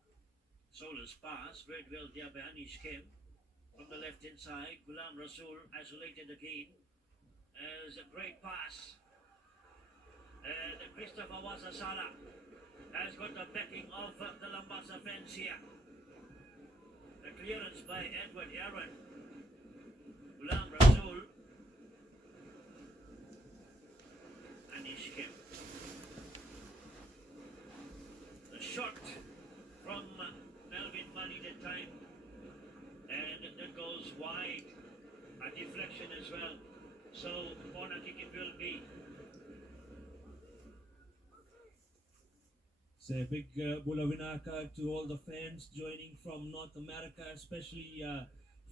Solar's pass, read well there by Anish Kim. From the left hand side, Gulam Rasul isolated again. As a great pass. And Christopher Wasasala has got the backing of the Lambasa fans here. The clearance by Edward Aaron. Gulam Rasul. Anish Kim. The shot from Melvin Mali that time. And that goes wide. A deflection as well. So corner kick it will be. So a big Bulavinaka to all the fans joining from North America, especially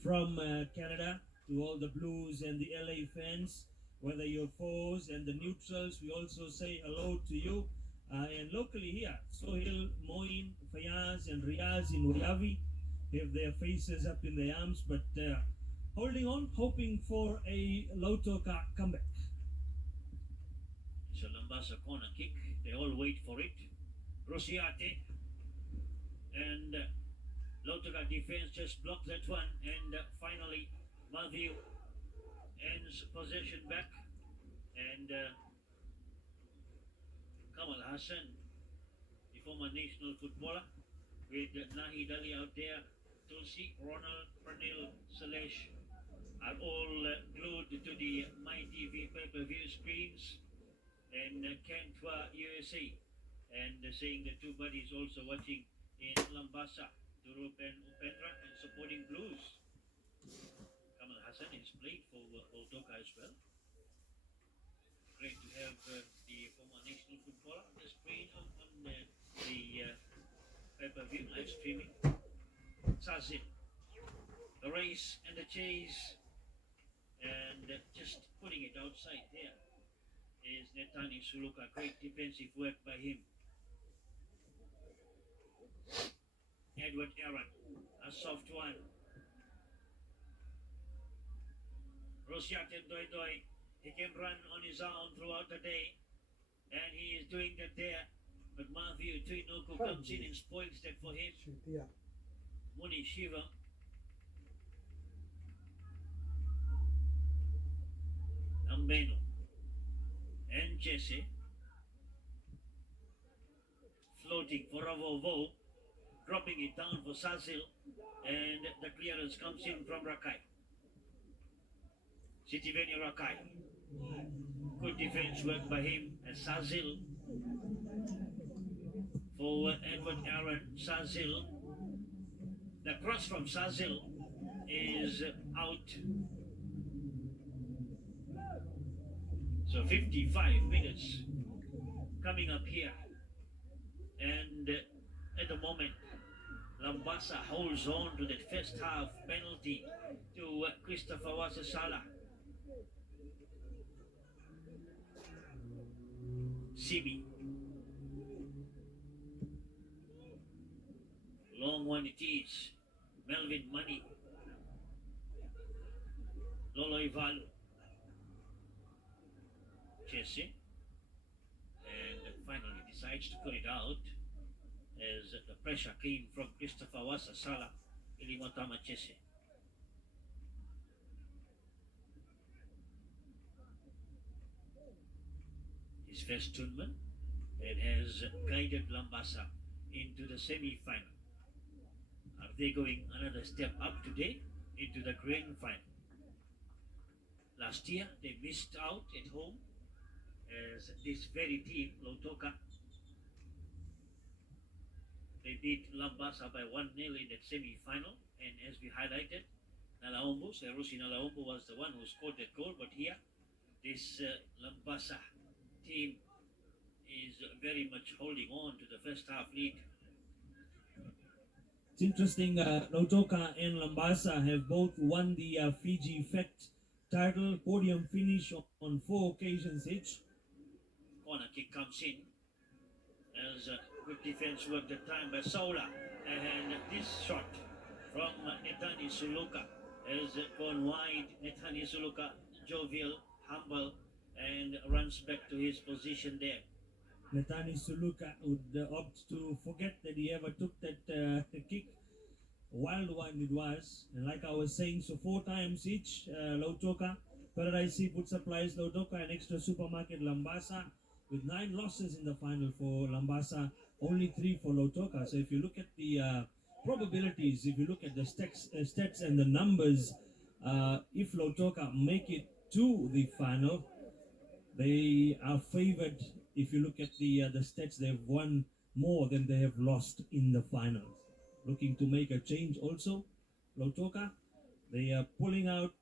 from Canada, to all the Blues and the LA fans, whether you're foes and the neutrals, we also say hello to you. And locally here, Sohil, Moin, Fayaz and Riaz in Uriavi have their faces up in their arms, but holding on, hoping for a Lautoka comeback. So Lambasa corner kick, they all wait for it. Rosiate and Lautoka defense just blocked that one, and finally Matthew ends possession back, and Kamal Hassan, the former national footballer, with Nahid Ali out there, Tulsi, Ronald, Pranil, Salesh are all glued to the MyTV pay-per-view screens, and Kentwa USA, and saying the two buddies also watching in Lambasa, Durup and Upendra, and supporting Blues. Kamal Hassan is played for Lautoka as well. Great to have the former national footballer on the screen on the pay-per-view live streaming. Sazin, the race and the chase, and just putting it outside there is Netani Suluka. Great defensive work by him. Edward Aaron, a soft one. Rosiak and Doi Doi, he can run on his own throughout the day, and he is doing that there. But Matthew Tuinuku comes in and spoils that for him. Muni Shiva. Ambeno. And Jesse. Floating for Ravovo. Dropping it down for Sazil. And the clearance comes in from Rakai. Sitiveni Rakai. Good defense work by him. And Sazil. For Edward Aaron. Sazil. The cross from Sazil is out. So 55 minutes coming up here. And at the moment, Lambasa holds on to that first half penalty to Christopher Wasasala. Simi. Long one it is. Melvin Money. Lolo Ivalu. Jesse. And finally decides to put it out as the pressure came from Christopher Wasasala. Ilimotama Jesse. His first tournament, and has guided Lambasa into the semi-final. Are they going another step up today into the grand final? Last year they missed out at home as this very team, Lautoka, they beat Lambasa by 1-0 in that semi-final, and as we highlighted, Nalaombo, Serusi Nalaombo was the one who scored that goal, but here this Lambasa team is very much holding on to the first half lead. It's interesting, Lautoka and Lambasa have both won the Fiji Fect title, podium finish on 4 occasions each. Corner kick comes in as good defense work the time by Saula, and this shot from Netani Suluka has gone wide. Netani Suluka, jovial, humble, and runs back to his position there. Netani Suluka would opt to forget that he ever took that kick. Wild one it was, and like I was saying, so 4 times each, Lautoka, Paradise Seafood Supplies, Lautoka, and Extra Supermarket Lambasa, with 9 losses in the final for Lambasa, only 3 for Lautoka. So if you look at the probabilities, if you look at the stats and the numbers, if Lautoka make it to the final, they are favored. If you look at the stats, they've won more than they have lost in the finals. Looking to make a change also, Lautoka. They are pulling out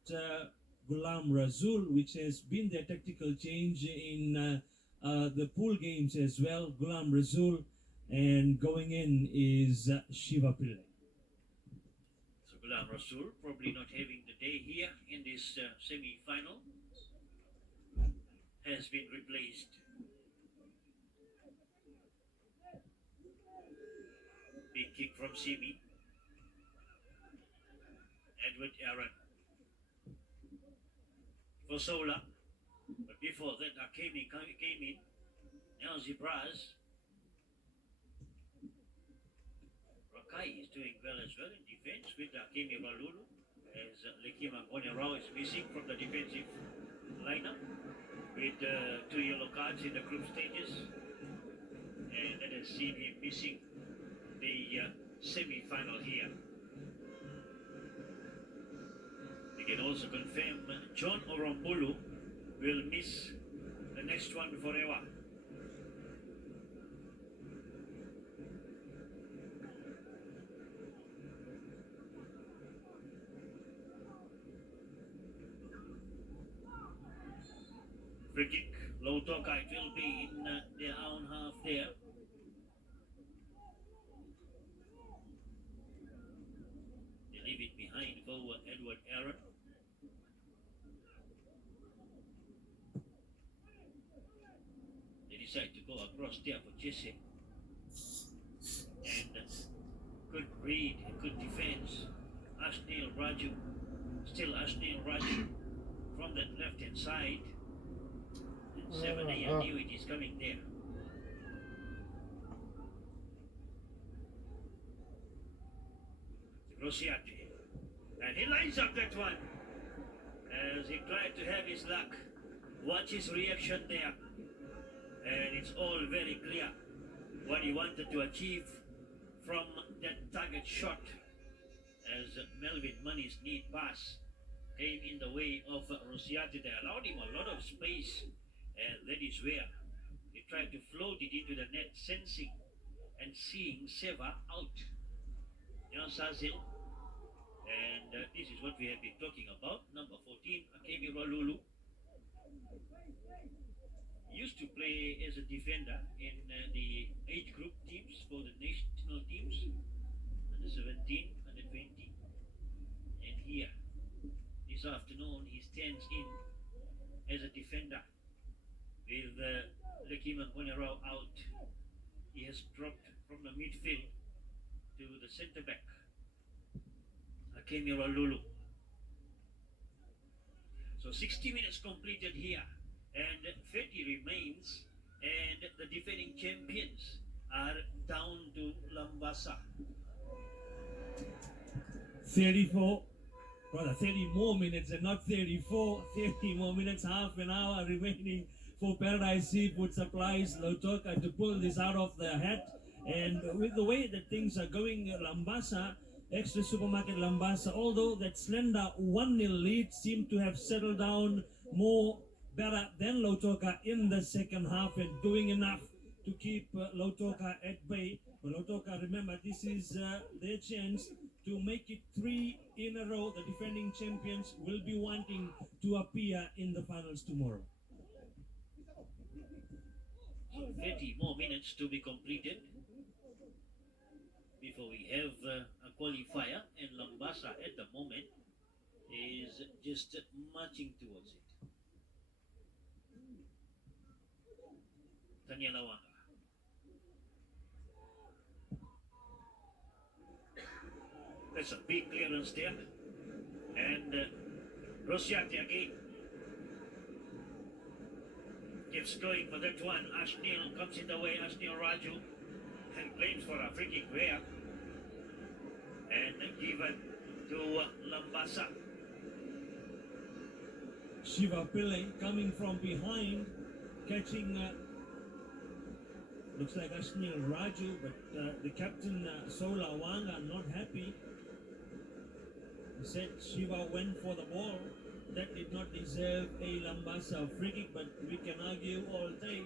Ghulam Razul, which has been their tactical change in the pool games as well. Ghulam Razul, and going in is Shiva Pillai. So Ghulam Rasul probably not having the day here in this semi-final, has been replaced. Big kick from Simi. Edward Aaron for Sola. But before that, Akemi came in. Now Zibraz. Rakai is doing well as well in defense with Akemi Balulu, as Lekima Gonero is missing from the defensive lineup with 2 yellow cards in the group stages. And that has seen him missing the semi-final here. We can also confirm John Orombulu will miss the next one forever. Free kick, Lautoka, it will be in their own half there. They leave it behind for Edward Aaron. They decide to go across there for Jesse. And good read, good defense. Ashnil Raju, still Ashnil Raju from that left hand side. And 7A, I knew it is coming there. Rosiati. And he lines up that one as he tried to have his luck. Watch his reaction there. And it's all very clear what he wanted to achieve from that target shot, as Melvin Money's neat pass came in the way of Rosiati. They allowed him a lot of space, and that is where he tried to float it into the net, sensing and seeing Seva out. Sazil. And this is what we have been talking about. Number 14, Akemi Rolulu. Used to play as a defender in the age group teams for the national teams, under 17, under 20. And here, this afternoon, he stands in as a defender with Lekima Bonero out. He has dropped from the midfield to the centre back, Akemi Rolulu. So 60 minutes completed here, and 30 remains, and the defending champions are down to Lambasa. 34, rather 30 more minutes and not 34, 30 more minutes, half an hour remaining for Paradise Seafood Supplies, Lautoka, to pull this out of the hat. And with the way that things are going, Lambasa, Extra Supermarket Lambasa, although that slender 1-0 lead seemed to have settled down more better than Lautoka in the second half, and doing enough to keep Lautoka at bay. But Lautoka, remember, this is their chance to make it 3 in a row. The defending champions will be wanting to appear in the finals tomorrow. So 30 more minutes to be completed before we have a qualifier, and Lambasa at the moment is just marching towards it. Tanya Lawanga. That's a big clearance there. And Rosiati again. Keeps going for that one. Ashnil comes in the way. Ashnil Raju and claims for a free kick there. And given to Lambasa. Shiva Pillai coming from behind, catching, looks like Ashnil Raju, but the captain Sola Wanga not happy. He said Shiva went for the ball. That did not deserve a Lambasa free kick, but we can argue all day.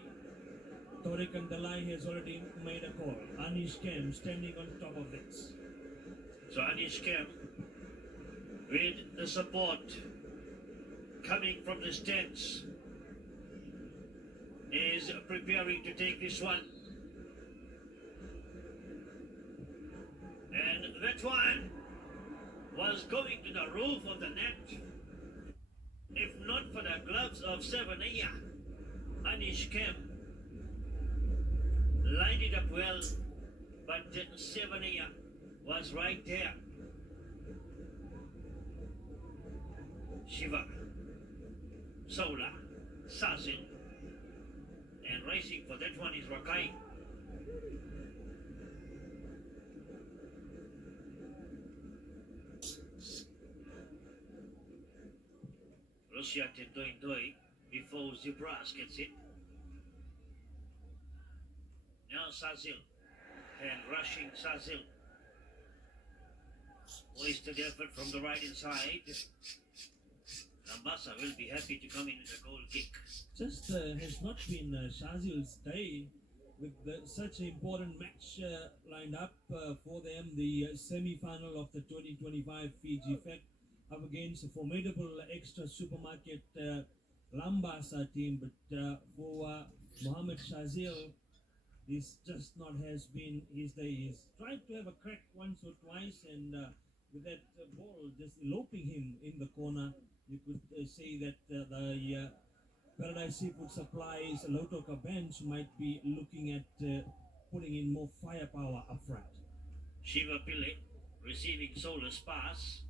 Torik and Dalai has already made a call. Anish Kem standing on top of this. So Anish Kem with the support coming from the stands is preparing to take this one. And that one was going to the roof of the net. If not for the gloves of Sevania, Anish Kem lined it up well, but Sevania was right there. Shiva, Sola, Sazin, and racing for that one is Rakai. Russia Tendoi before Zibras gets it. Now Sazil and rushing Sazil. Wasted effort from the right inside. Lambasa will be happy to come in with a goal kick. Just has not been Shazil's day with such an important match lined up for them. The semi-final of the 2025 Fiji Fed up against a formidable extra supermarket Lambasa team. But for Mohammed Shazil, this just not has been his day. He's tried to have a crack once or twice, and with that ball just eloping him in the corner, you could say that the Paradise Seafood Supplies Lautoka bench might be looking at putting in more firepower up front. Shiva Pillai receiving Solar's pass,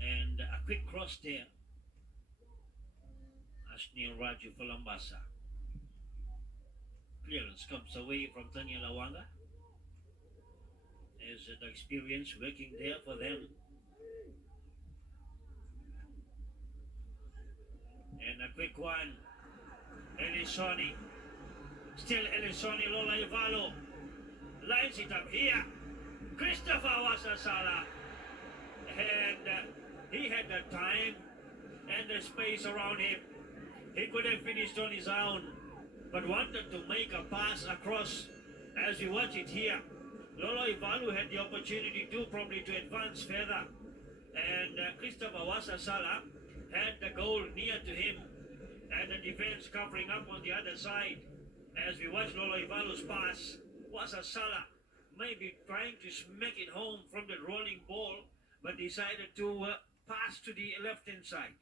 and a quick cross there. Ashnil Raju for Lambasa. Clearance comes away from Tanya Lawanga. There's the experience working there for them. And a quick one. Elisoni. Still Elisoni, Lola Ivalo. Lines it up here. Christopher Wasasala. And he had the time and the space around him. He could have finished on his own, but wanted to make a pass across. As we watch it here, Lolo Ivalu had the opportunity to probably to advance further, and Christopher Wasasala had the goal near to him, and the defense covering up on the other side. As we watch Lolo Ivalu's pass, Wasasala maybe trying to smack it home from the rolling ball, but decided to pass to the left-hand side.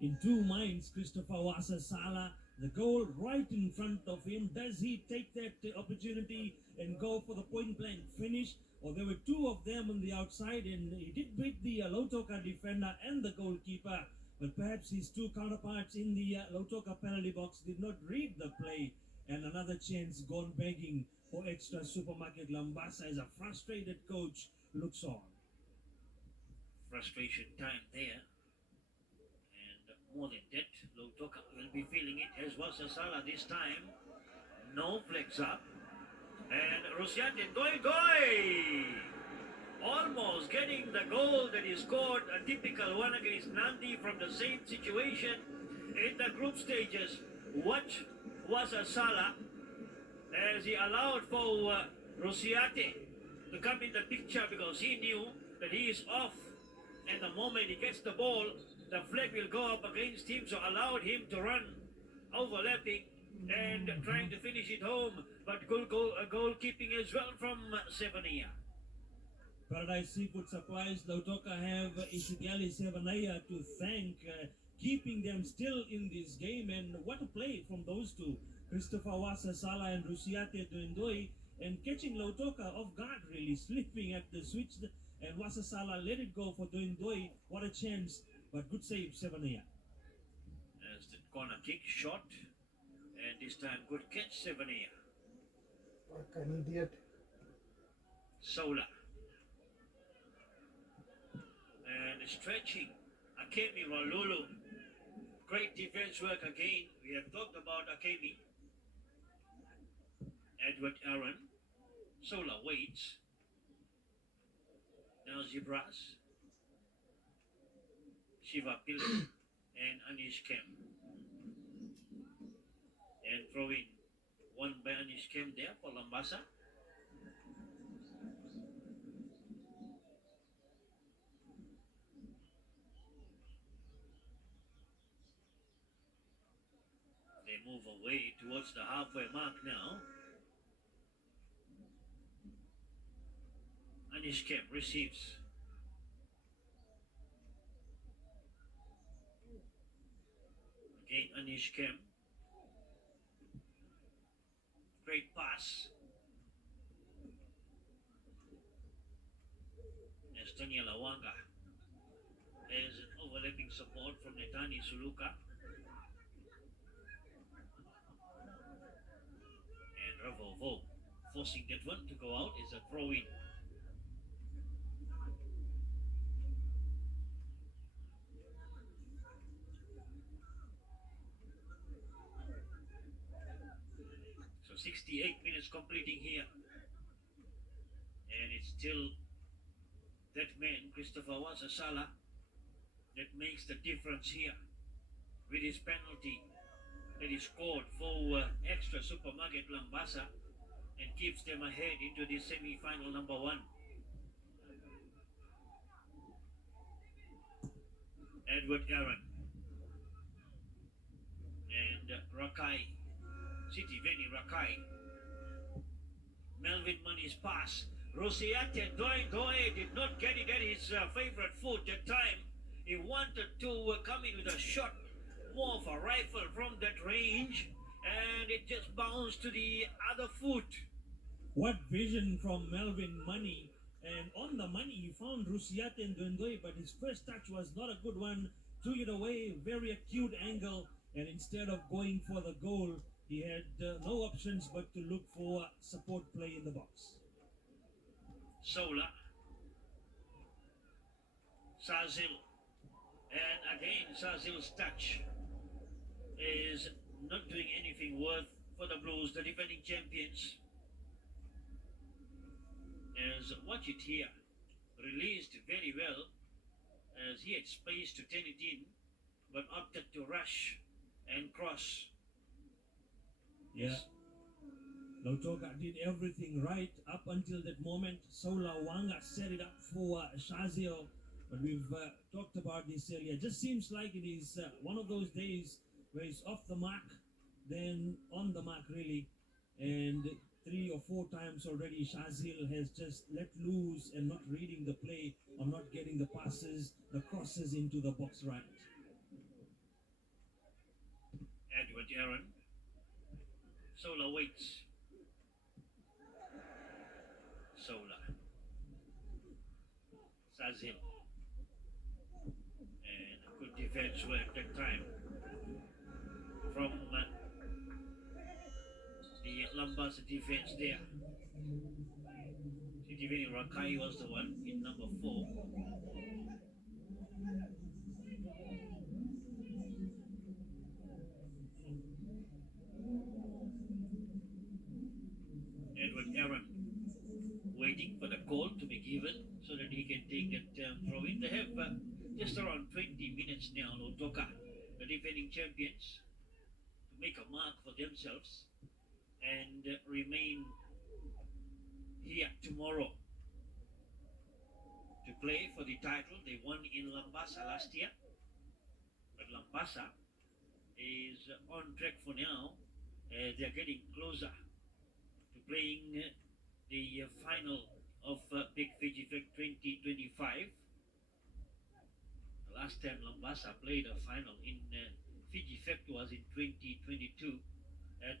In two minds, Christopher Wasasala, the goal right in front of him. Does he take that opportunity and go for the point-blank finish? Or there were two of them on the outside, and he did beat the Lautoka defender and the goalkeeper, but perhaps his two counterparts in the Lautoka penalty box did not read the play, and another chance gone begging for extra supermarket. Lambasa, as a frustrated coach, looks on. Frustration time there. And more than that, Lautoka will be feeling it, as was Wasasala this time. No flex up. And Rusiate Goi! Almost getting the goal that he scored, a typical one against Nandi from the same situation in the group stages. Watch Wasasala as he allowed for Rusiate to come in the picture, because he knew that he is off. And the moment he gets the ball, the flag will go up against him, so allowed him to run, overlapping and trying to finish it home. But goalkeeping as well from Sevania. Paradise Seafood Supplies, Lautoka have Isigali Sevania to thank, keeping them still in this game. And what a play from those two, Christopher Wasasala and Rusiate Duendoi, and catching Lautoka off guard, really slipping at the switch. And Wasasala let it go for Duendoi. What a chance, but good save, Sevania. As the corner kick shot, And this time, good catch, 7 here. Fuck, an idiot. Sola. And stretching. Akemi Walulu. Great defense work again. We have talked about Akemi. Edward Aaron. Sola waits. Now Zebras. Shiva Pillai and Anish Kemp. And throw in one by Anish Kemp there for Lambasa. They move away towards the halfway mark now. Anish Kemp receives. Again, Anish Kemp. Great pass. Estonia Lawanga has an overlapping support from Netani Suluka. And Ravovo forcing that one to go out is a throw in. So 68 minutes completing here. And it's still that man, Christopher Wasasala, that makes the difference here with his penalty that he scored for extra supermarket Lambasa and keeps them ahead into the semi-final number 1. Edward Aaron and Rakai, City Veni Rakai. Melvin Money's pass. Rosiate Doe did not get it at his favorite foot that time. He wanted to come in with a shot, more of a rifle from that range, and it just bounced to the other foot. What vision from Melvin Money. And on the money, he found Rusiate and Dwendoi, but his first touch was not a good one. Took it away, very acute angle, and instead of going for the goal, he had no options but to look for support play in the box. Sola. Sazil. And again, Sazil's touch is not doing anything worth for the Blues, the defending champions. As watch it here, released very well as he had space to turn it in, but opted to rush and cross. Yeah. Lautoka did everything right up until that moment. Sola Wanga set it up for Shazil, but we've talked about this earlier. Just seems like it is one of those days where he's off the mark, then on the mark really, and 3 or 4 times already Shazil has just let loose and not reading the play or not getting the passes, the crosses into the box right. Edward Aaron. Sola waits. Sola. Sazil. And a good defense work that time from the Lambasa defense there. Sitiveni Rakai was the one in number 4. Edward Aaron waiting for the call to be given so that he can take that throw in. They have just around 20 minutes now, Lautoka, the defending champions, to make a mark for themselves and remain here tomorrow to play for the title. They won in Lambasa last year, but Lambasa is on track for now. They're getting closer to playing the final of Big Fiji Flag 2025. The last time Lambasa played a final in Fiji Flag was in 2022 at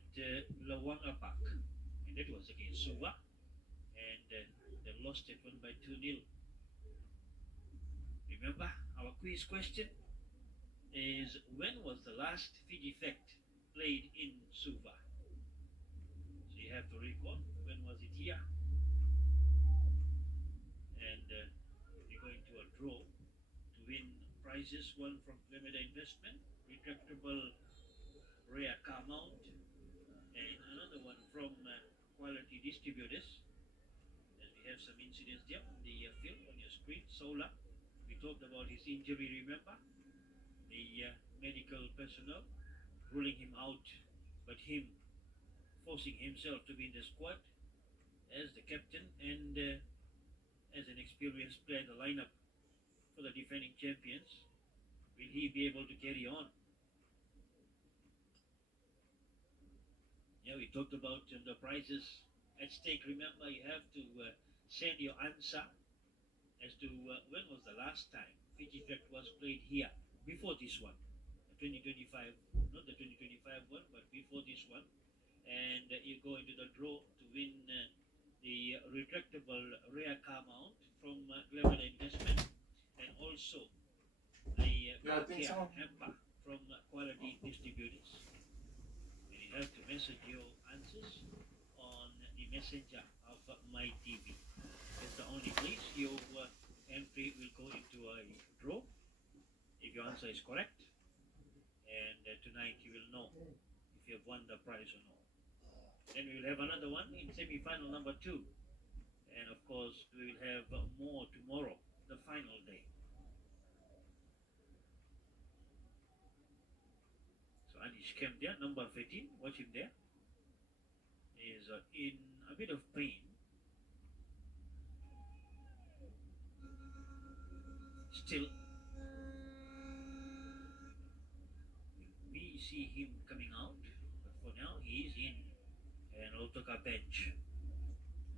Lawanga Park, and that was against Suva, and they lost that one by 2-0. Remember, our quiz question is, when was the last Fiji Flag played in Suva. So you have to recall when was it here, and you're going to a draw to win prizes. One from Limited Investment, retractable rear car mount, and another one from Quality Distributors. As we have some incidents there on the field on your screen. Sola, we talked about his injury. Remember the medical personnel ruling him out, but him forcing himself to be in the squad as the captain and as an experienced player in the lineup for the defending champions. Will he be able to carry on? Yeah, we talked about the prizes at stake. Remember, you have to send your answer as to when was the last time Fiji Track was played here before this one, the 2025, not the 2025 one, but before this one. And you go into the draw to win the retractable rear car mount from Global Investment, and also the Yeah, I think so. hamper from Quality Distributors. And you have to message your answers on the messenger of my TV. It's the only place your entry will go into a draw if your answer is correct. And tonight you will know if you have won the prize or not. Then we will have another one in semi-final number 2. And of course, we will have more tomorrow, the final day. So Anish came there, number 13, watch him there. He is in a bit of pain. Still, we see him coming out, but for now he is in an Lautoka bench.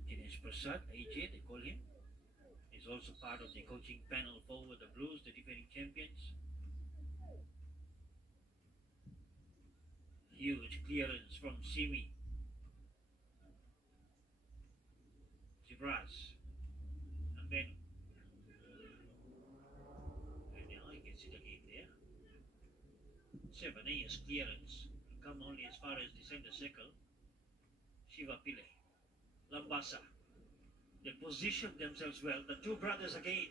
Dinesh Prasad, AJ, they call him, is also part of the coaching panel for the Blues, the defending champions. Huge clearance from Simi. Zivras. And then, and now he gets it again there. 7 years clearance. Come only as far as the center circle. Shiva Pile. Lambasa. They position themselves well. The two brothers again.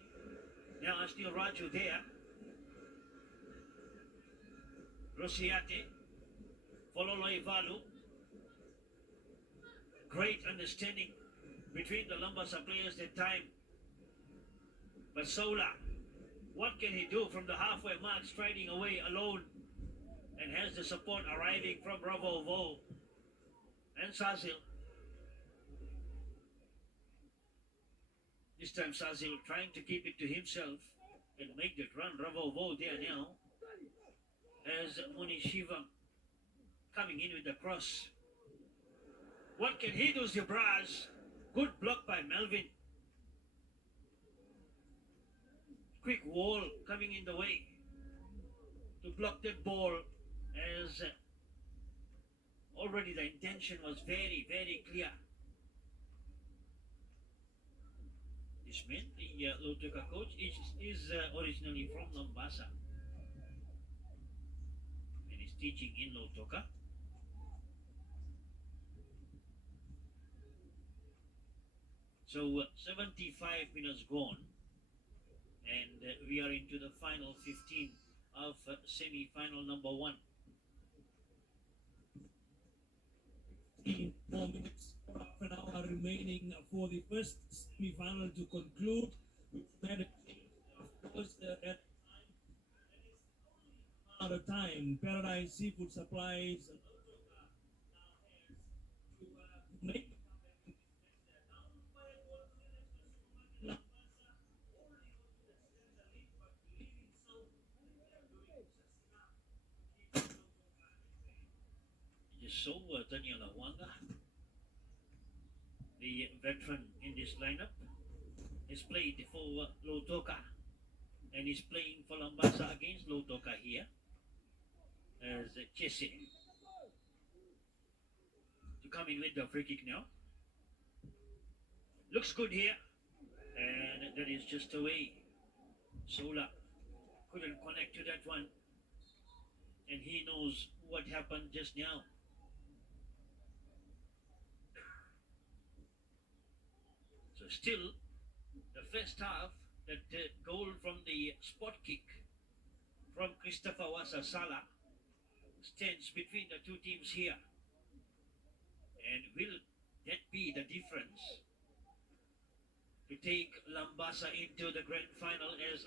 Now are still Raju there. Rosiate. Fololoi Valu. Great understanding between the Lambasa players that time. But Sola, what can he do from the halfway mark, striding away alone, and has the support arriving from Ravovo and Sazil. This time Sazil trying to keep it to himself and make that run. Ravovo there now as Munishiva coming in with the cross. What can he do, Zibraz? Good block by Melvin. Quick wall coming in the way to block that ball, as already the intention was very, very clear. This man, the Lautoka coach, is originally from Lambasa and is teaching in Lautoka. So 75 minutes gone, and we are into the final 15 of semi-final number 1. 4 minutes, half an hour remaining for the first semi-final to conclude. Of course, at out of time, Paradise Seafood Supplies to make So Daniel Wanga, the veteran in this lineup, has played for Lautoka and is playing for Lambasa against Lautoka here as Chese to come in with the free kick now. Looks good here, and that is just away. Sola couldn't connect to that one. and he knows what happened just now. So still, the first half, that goal from the spot kick from Christopher Wasasala stands between the two teams here. And will that be the difference to take Lambasa into the grand final as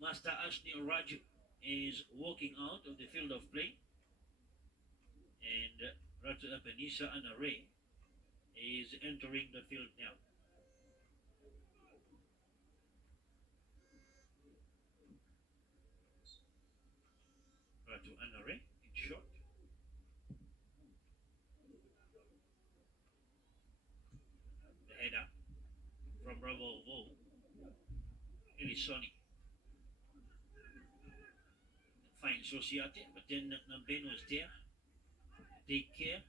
Master Ashnil Raju, is walking out of the field of play, and Ratu Ebenezer Anare is entering the field now. Ratu Anare in short. The header from Bravo Vo. Elisoni. Fine Societe, but then Namben was there. Take care.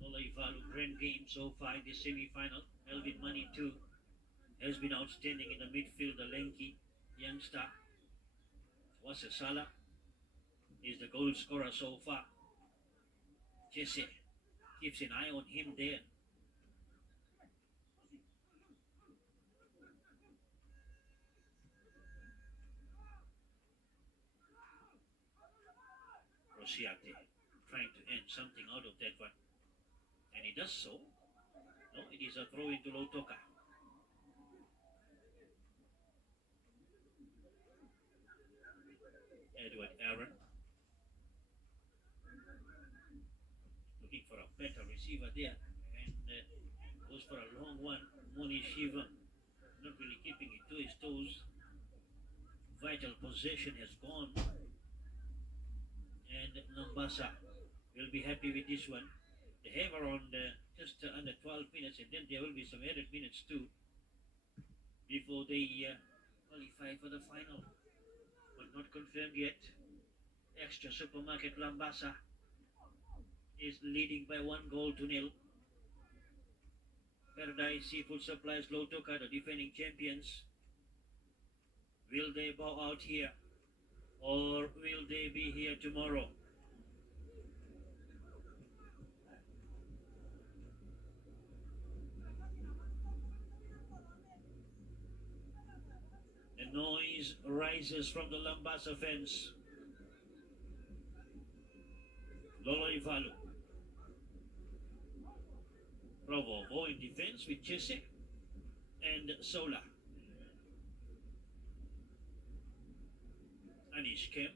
Olaivalu grand game so far in the semi-final. Elvin Money too has been outstanding in the midfield. The lanky youngster Wasasala is the goal scorer so far. Jesse keeps an eye on him there. Rosiate trying to earn something out of that one, and he does so. No, it is a throw into Lautoka. Edward Aaron looking for a better receiver there, and goes for a long one. Moni Shiva not really keeping it to his toes. Vital possession has gone, and Lambasa will be happy with this one. They have around just under 12 minutes, and then there will be some added minutes too before they qualify for the final, but not confirmed yet. Extra Supermarket Lambasa is leading by 1-0. Paradise Seafood Supplies Lautoka, the defending champions. Will they bow out here, or will they be here tomorrow? The noise rises from the Lambasa fence. Lolo Ivalu. Bravo in defense with Jesse and Sola. Anish Kem.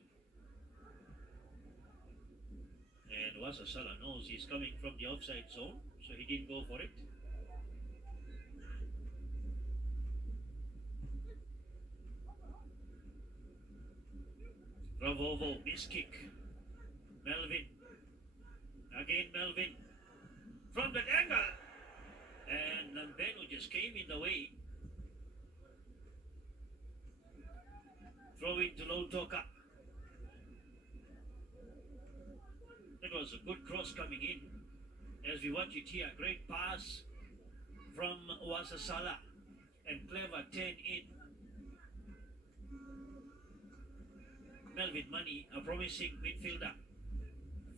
And Wasasala knows he's coming from the offside zone, so he didn't go for it. Bravo, miss kick. Melvin. Again Melvin. From the angle. And Lambeno just came in the way. Throw it to Lautoka. That was a good cross coming in. As we watch it here, great pass from Wasasala, and clever turn in. Melvin Money, a promising midfielder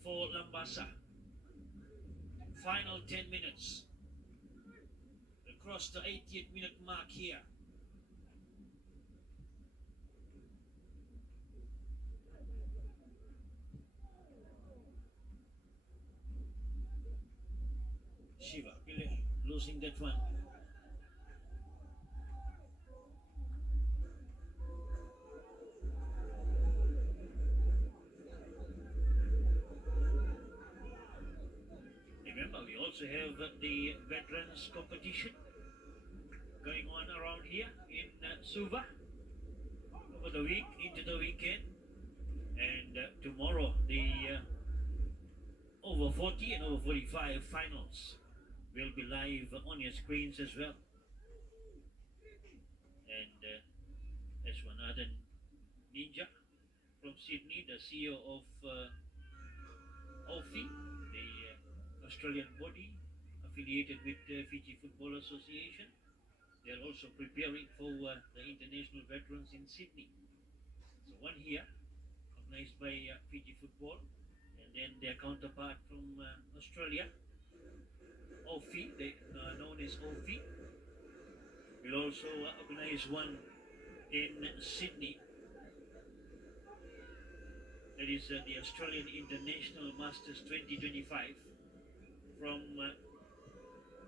for Lambasa. Final 10 minutes. Across the 80th minute mark here. Shiva really losing that one. Remember, we also have the veterans competition going on around here in Suva over the week into the weekend, and tomorrow the over 40 and over 45 finals will be live on your screens as well. And Eswanadan Ninja from Sydney, the CEO of OFI, the Australian body affiliated with the Fiji Football Association. They are also preparing for the international veterans in Sydney. So one here, organized by Fiji football, and then their counterpart from Australia, OFI, they known as OFI. We'll also organize one in Sydney. That is the Australian International Masters 2025 from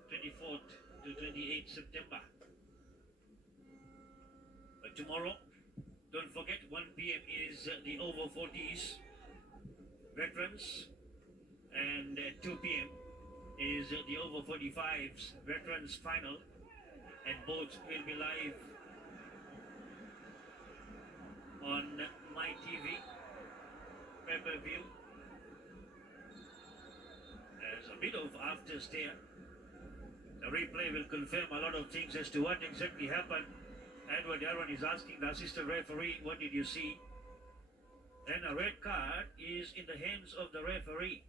24th to 28th September. But tomorrow, don't forget, 1 p.m. is the over 40s veterans, and at 2 p.m. is the over 45s veterans final, and both will be live on my TV pay-per-view. There's a bit of after-stare. The replay will confirm a lot of things as to what exactly happened. Edward Aaron is asking the assistant referee, what did you see? Then a red card is in the hands of the referee.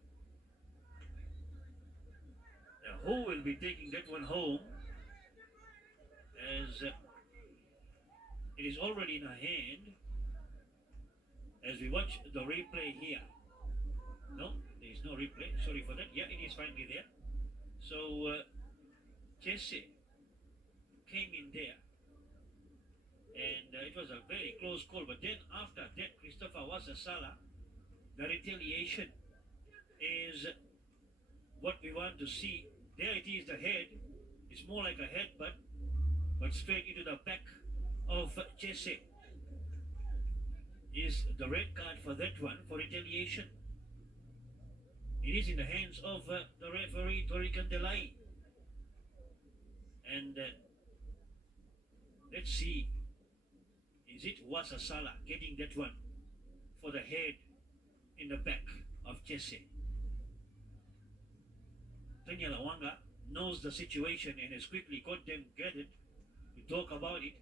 Now, who will be taking that one home? As it is already in her hand. As we watch the replay here. No, there is no replay. Sorry for that. Yeah, it is finally there. So, Jesse came in there. And it was a very close call. But then after that, Christopher Wasasala, the retaliation is what we want to see. There it is, the head. It's more like a headbutt, but straight into the back of Jesse. Is the red card for that one, for retaliation. It is in the hands of the referee, Torikan Delay. And let's see. Is it Wasasala getting that one for the head in the back of Jesse? Tanya Lawanga knows the situation and has quickly got them gathered to talk about it,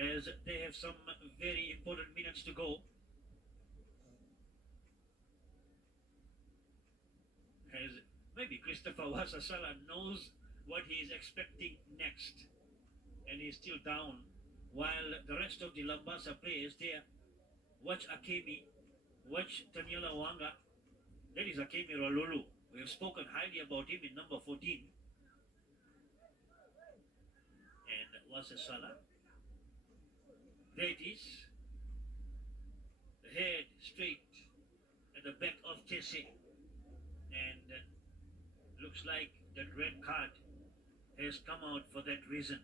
as they have some very important minutes to go. As maybe Christopher Wasasala knows what he is expecting next, and he's still down, while the rest of the Lambasa players there watch Akemi, watch Taniela Wanga. That is Akemi Rolulu. We have spoken highly about him in number 14. And Wasasala. There it is. The head straight at the back of Jesse. And looks like that red card has come out for that reason.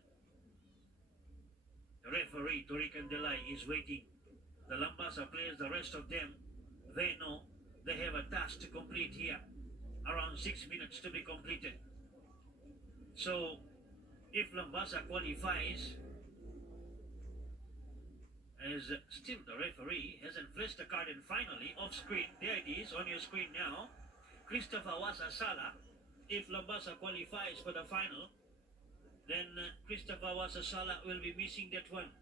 The referee, Torikan Delay, is waiting. The Lambasa players, the rest of them, they know they have a task to complete here. Around 6 minutes to be completed. So, if Lambasa qualifies, as still the referee hasn't flashed the card, and finally, off screen, there it is on your screen now, Christopher Wasasala. If Lambasa qualifies for the final, then Christopher Wasasala will be missing that one.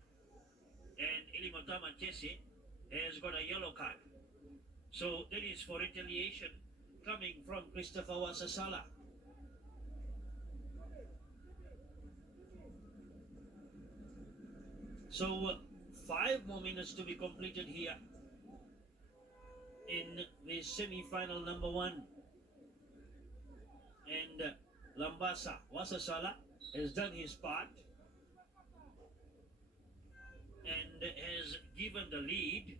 And Ilimotama Jesse has got a yellow card. So that is for retaliation coming from Christopher Wasasala. So 5 more minutes to be completed here in the semi-final number 1. And Lambasa, Wasasala has done his part and has given the lead,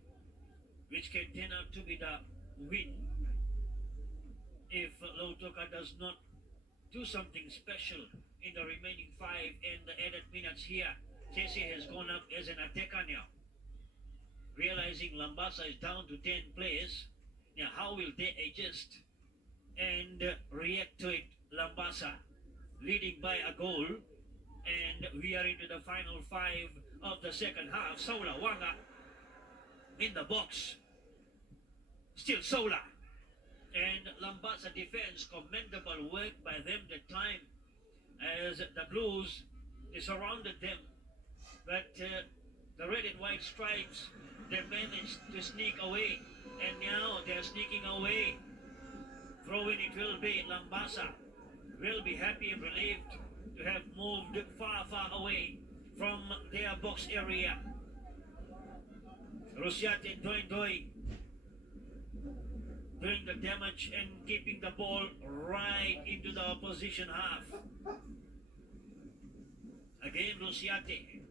which can turn out to be the win if Lautoka does not do something special in the remaining 5 and the added minutes here. Jesse has gone up as an attacker now, realizing Lambasa is down to 10 players. Now how will they adjust and react to it? Lambasa leading by a goal, and we are into the final 5 of the second half. Sola Wanga in the box, still Sola, and Lambasa defense, commendable work by them that time, as the Blues, they surrounded them, but the red and white stripes, they managed to sneak away, and now they're sneaking away. Throwing it will be Lambasa. Will be happy and relieved to have moved far, far away from their box area. Rosiate doing the damage and keeping the ball right into the opposition half. Again, Rosiate.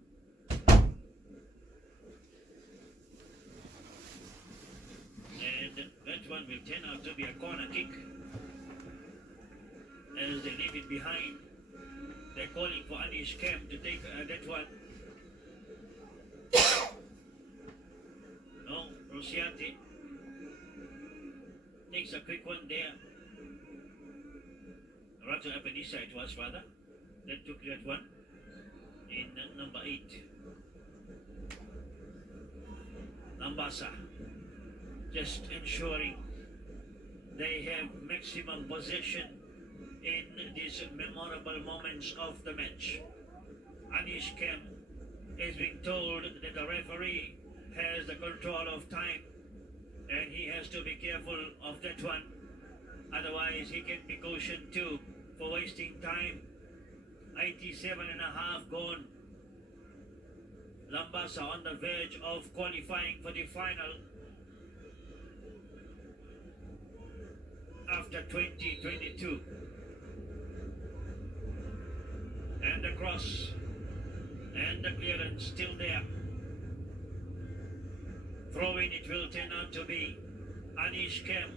And that one will turn out to be a corner kick. As they leave it behind, they're calling for Anish Kemp to take that one. No, Rosiate takes a quick one there. Rato Apenisa it was rather. That took that one in number 8. Lambasa just ensuring they have maximum possession in these memorable moments of the match. Anish Kemp is being told that the referee has the control of time and he has to be careful of that one, otherwise he can be cautioned too for wasting time. 87.5 gone. Lambasa on the verge of qualifying for the final after 2022. And the cross and the clearance still there. Throwing it will turn out to be Anish Kemp.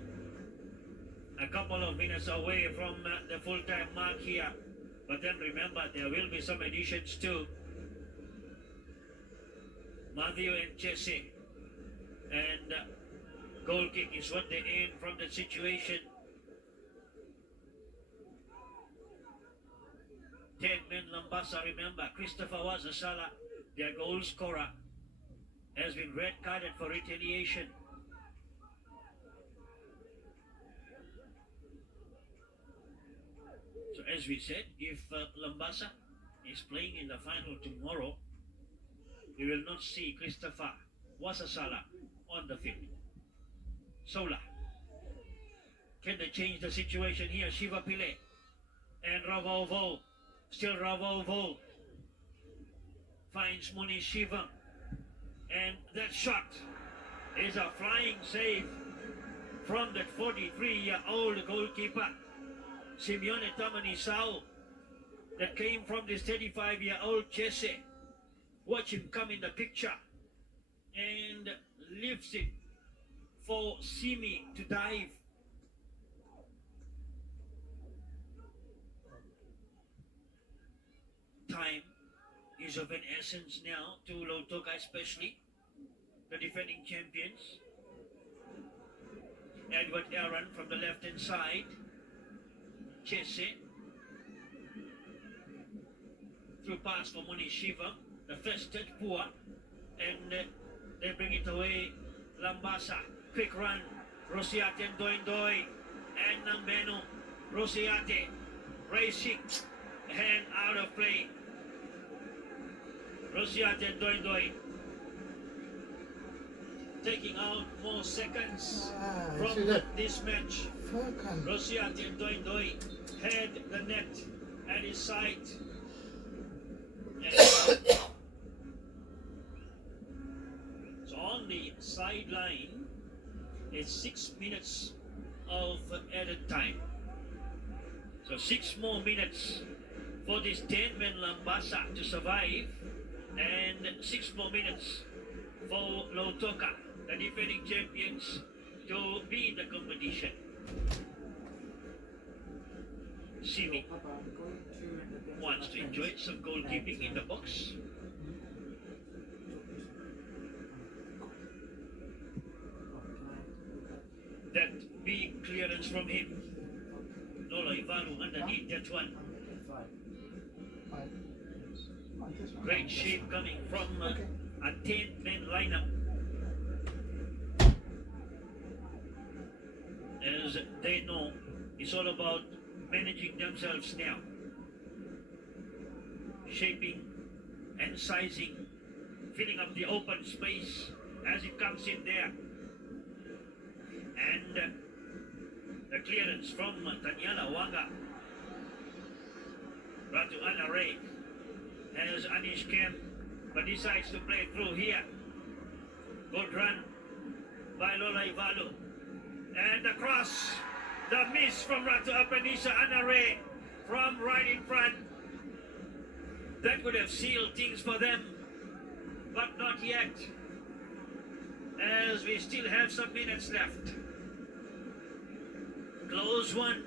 A couple of minutes away from the full-time mark here. But then remember, there will be some additions too. Matthew and Jesse. And goal kick is what they aim from the situation. 10 men Lambasa, remember, Christopher Wazasala, their goal scorer, has been red carded for retaliation. So as we said, if Lambasa is playing in the final tomorrow, we will not see Christopher Wasasala on the field. Sola. Can they change the situation here? Shiva Pile and Ravovo. Still Ravovo finds Muni Shiva. And that shot is a flying save from that 43-year-old goalkeeper, Simeone Tamanisao, that came from this 35-year-old Jesse. Watch him come in the picture and lifts it for Simi to dive. Time is of an essence now to Lautoka, especially the defending champions. Edward Aaron from the left-hand side. Jesse. Through pass for Muni Shiva. The first touch poor. And they bring it away. Lambasa. Quick run. Rosiate and Doindoi. And Nambeno. Rosiate. Racing. And out of play. Rosiate and Doindoi. Taking out more seconds from this match. Rosiate and Doindoi had the net at his side. So on the sideline, it's 6 minutes of added time. So 6 more minutes for this 10-man Lambasa to survive, and 6 more minutes for Lautoka, the defending champions, to be in the competition. Simi wants to enjoy some goalkeeping in the box. That big clearance from him. Nola Ivalu underneath that one. Great shape coming from a 10-man lineup. As they know, it's all about managing themselves now. Shaping and sizing, filling up the open space as it comes in there. And the clearance from Tanyala Wanga. Ratu Anare has Anish Kemp, but decides to play through here. Good run by Lola Ivalu. And the cross. The miss from Ratu Apanisha Anare from right in front. That would have sealed things for them, but not yet, as we still have some minutes left. Close one.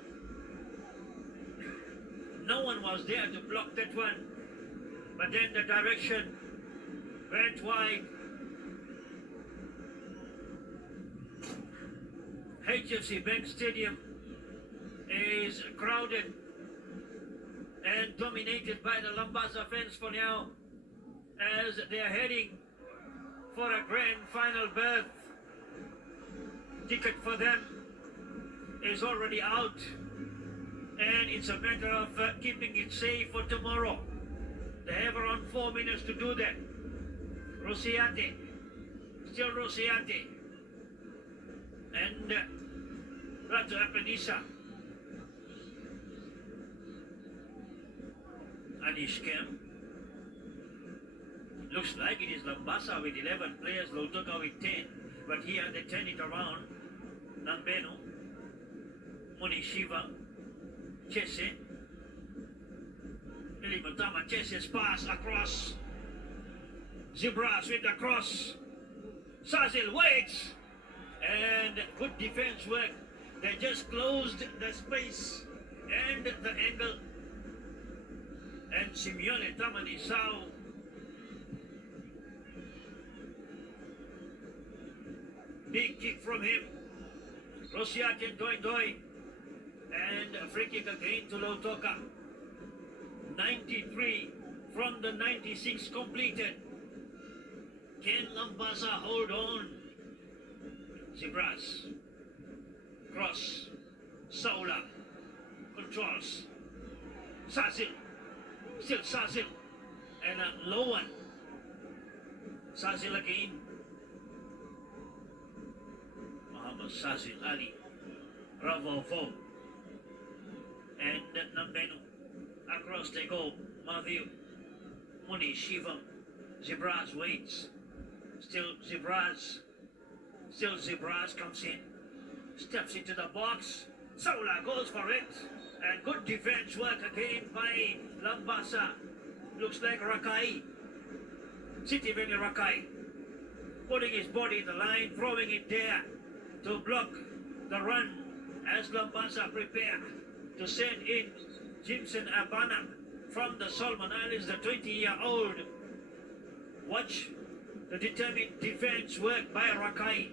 No one was there to block that one, but then the direction went wide. HFC Bank Stadium is crowded and dominated by the Lambasa fans for now, as they are heading for a grand final berth. Ticket for them is already out, and it's a matter of keeping it safe for tomorrow. They have around 4 minutes to do that. Rosiate, still Rosiate, and Ratu Apanisa. Anishkem. Looks like it is Lambasa with 11 players, Lautoka with 10. But here they turn it around. Nambeno, Munishiva, Chese, Ilimatama, Chese's pass across. Zibras with the cross. Sazil waits. And good defense work. They just closed the space and the angle. And Simeone Tamanisao big kick from him. Rosiaken Doi and a free kick again to Lautoka. 93 from the 96 completed. Can Lambasa hold on? Zibras. Cross. Saula. Controls. Sazil. Still Sazil. And a low one. Sazil again. Muhammad Sazil Ali. Ravovo. And Nambeno. Across they go. Matthew. Muni Shiva. Zibras waits. Still Zibras. Still Zibras comes in. Steps into the box. Saula goes for it. And good defense work again by Lambasa. Looks like Rakai. Sitiveni Rakai. Putting his body in the line, throwing it there to block the run as Lambasa prepare to send in Jimson Abana from the Solomon Islands, the 20-year-old. Watch the determined defense work by Rakai.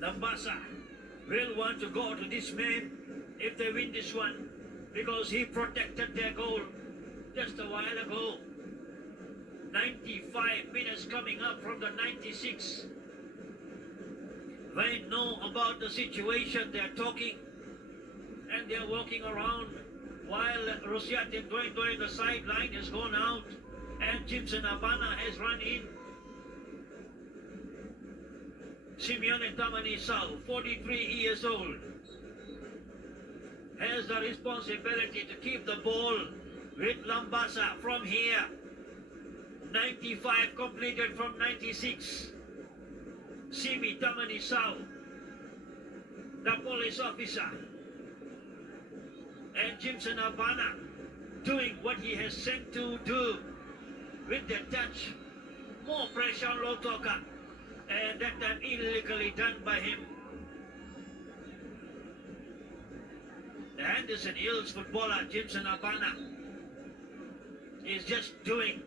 Lambasa will want to go to this man if they win this one, because he protected their goal just a while ago. 95 minutes coming up from the 96. They know about the situation, they're talking and they're walking around while Rosiate Doi the sideline has gone out and Jimson Abana has run in. Simeone Tamanisao, 43 years old, has the responsibility to keep the ball with Lambasa from here. 95 completed from 96. Simi Tamanisao, the police officer, and Jimson Abana doing what he has sent to do with the touch. More pressure on Lautoka, and that time illegally done by him. The Henderson Hills footballer Jimson Abana is just doing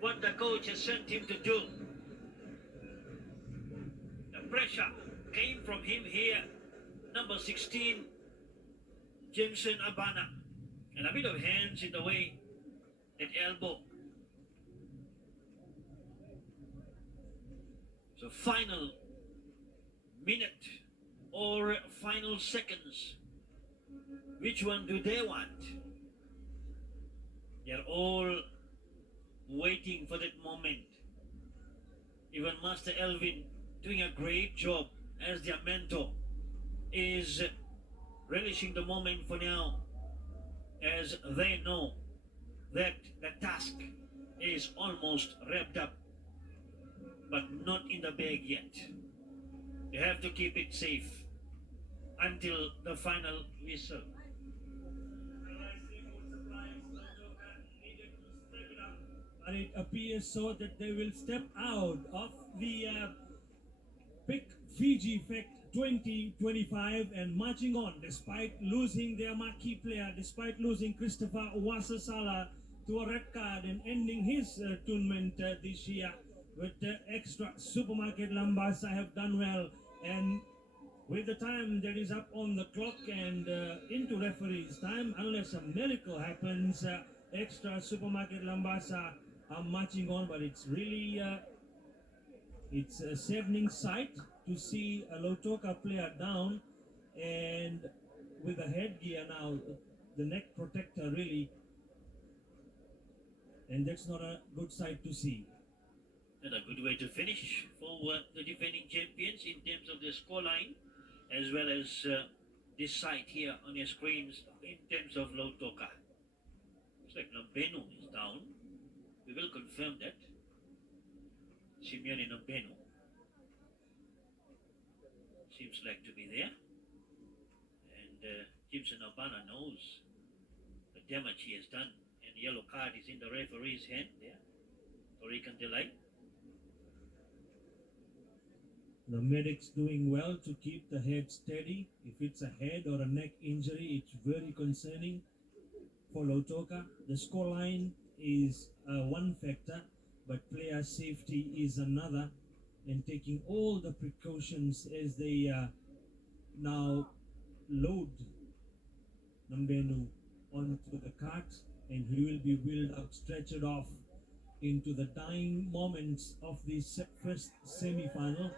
what the coach has sent him to do. The pressure came from him here, number 16, Jimson Abana. And a bit of hands in the way, that elbow. So final minute or final seconds, which one do they want? They're all waiting for that moment. Even Master Elvin, doing a great job as their mentor, is relishing the moment for now, as they know that the task is almost wrapped up. but not in the bag yet. They have to keep it safe until the final whistle. But it appears so that they will step out of the pick Fiji Effect 2025 and marching on despite losing their marquee player, despite losing Christopher Wasasala to a red card and ending his tournament this year with extra supermarket. Lambasa have done well, and with the time that is up on the clock and into referee's time, unless a miracle happens, extra supermarket Lambasa are marching on, but it's really it's a saddening sight to see a Lautoka player down and with the headgear now, the neck protector really, and that's not a good sight to see. And a good way to finish for the defending champions in terms of the scoreline, as well as this site here on your screens in terms of Lautoka. Looks like Nambeno is down. We will confirm that. Simeone Nambeno seems like to be there. And Jimson Albana knows the damage he has done. And the yellow card is in the referee's hand there. Torican Delay. The medic's doing well to keep the head steady. If it's a head or a neck injury, it's very concerning for Lautoka. The scoreline is one factor, but player safety is another, and taking all the precautions as they now load Nambenu onto the cart, and he will be wheeled out, stretchered off into the dying moments of this first semi-final.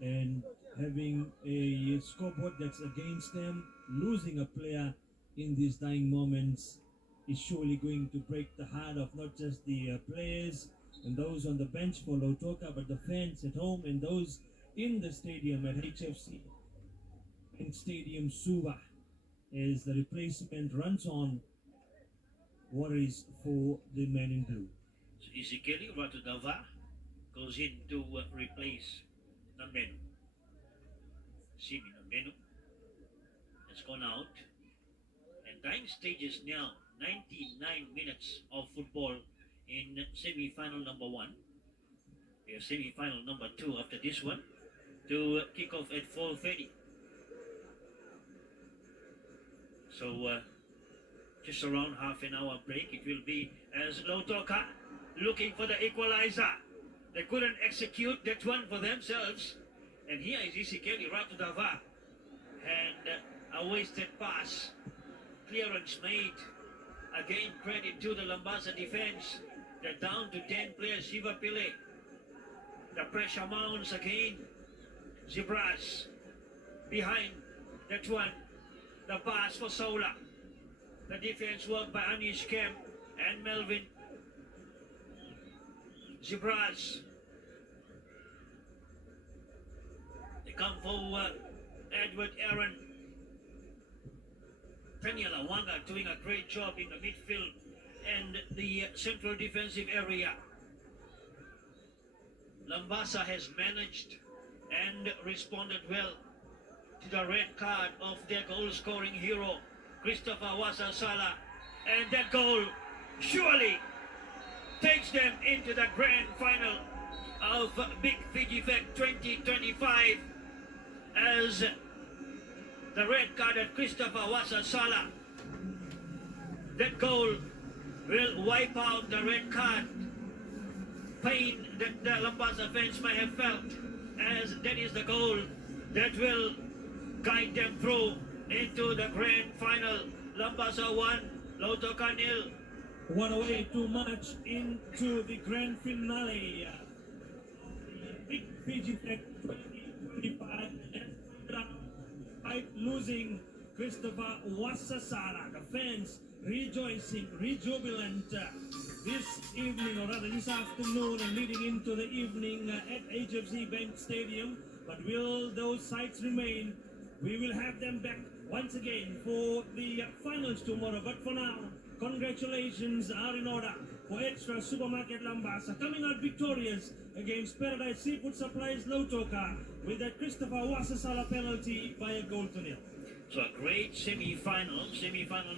And having a scoreboard that's against them, losing a player in these dying moments is surely going to break the heart of not just the players and those on the bench for Lautoka, but the fans at home and those in the stadium at HFC and Stadium Suva, as the replacement runs on worries for the men in blue. So Ezekiel Ratudava goes in to replace Nambenu. Simi Nambenu has gone out, and time stage is now 99 minutes of football in semi-final number 1. We have semi-final number 2 after this one to kick off at 4:30. So just around half an hour break it will be, as Lautoka looking for the equalizer. They couldn't execute that one for themselves. And here is Ezekiel Ratudava. And a wasted pass. Clearance made. Again, credit to the Lambasa defense. They're down to 10 players. Shiva Pile. The pressure mounts again. Zibras. Behind that one. The pass for Sola. The defense work by Anish Kemp and Melvin. Zibras. They come for Edward Aaron. Daniela Wanga doing a great job in the midfield and the central defensive area. Lambasa has managed and responded well to the red card of their goal-scoring hero, Christopher Wasasala. And that goal surely takes them into the grand final of Big Fiji Effect 2025, as the red card at Christopher Wasasala. That goal will wipe out the red card pain that the Lambasa fans may have felt, as that is the goal that will guide them through into the grand final. Lambasa 1, Lautoka 0. One away too much into the grand finale. Big Fiji Effect 2025, losing Christopher Wasasara. The fans rejoicing, rejubilant this evening, or rather this afternoon, and leading into the evening at HFC Bank Stadium. But will those sights remain? We will have them back once again for the finals tomorrow. But for now, congratulations are in order for Extra Supermarket Lambasa coming out victorious against Paradise Seafood Supplies Lautoka with a Christopher Wasasala penalty by a goal to nil. So a great semi-final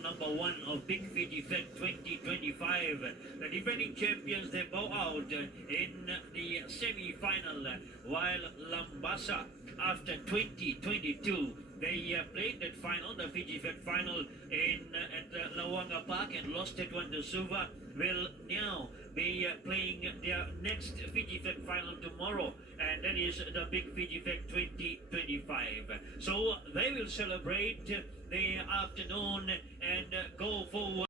number 1 of Big Fiji Fed 2025. The defending champions, they bow out in the semi-final, while Lambasa, after 2022, they played that final, the Fiji Fed final at Lawanga Park and lost it 1 to Suva, will now be playing their next Fiji Fed final tomorrow, and that is the Big Fiji Fed 2025. So they will celebrate the afternoon and go forward.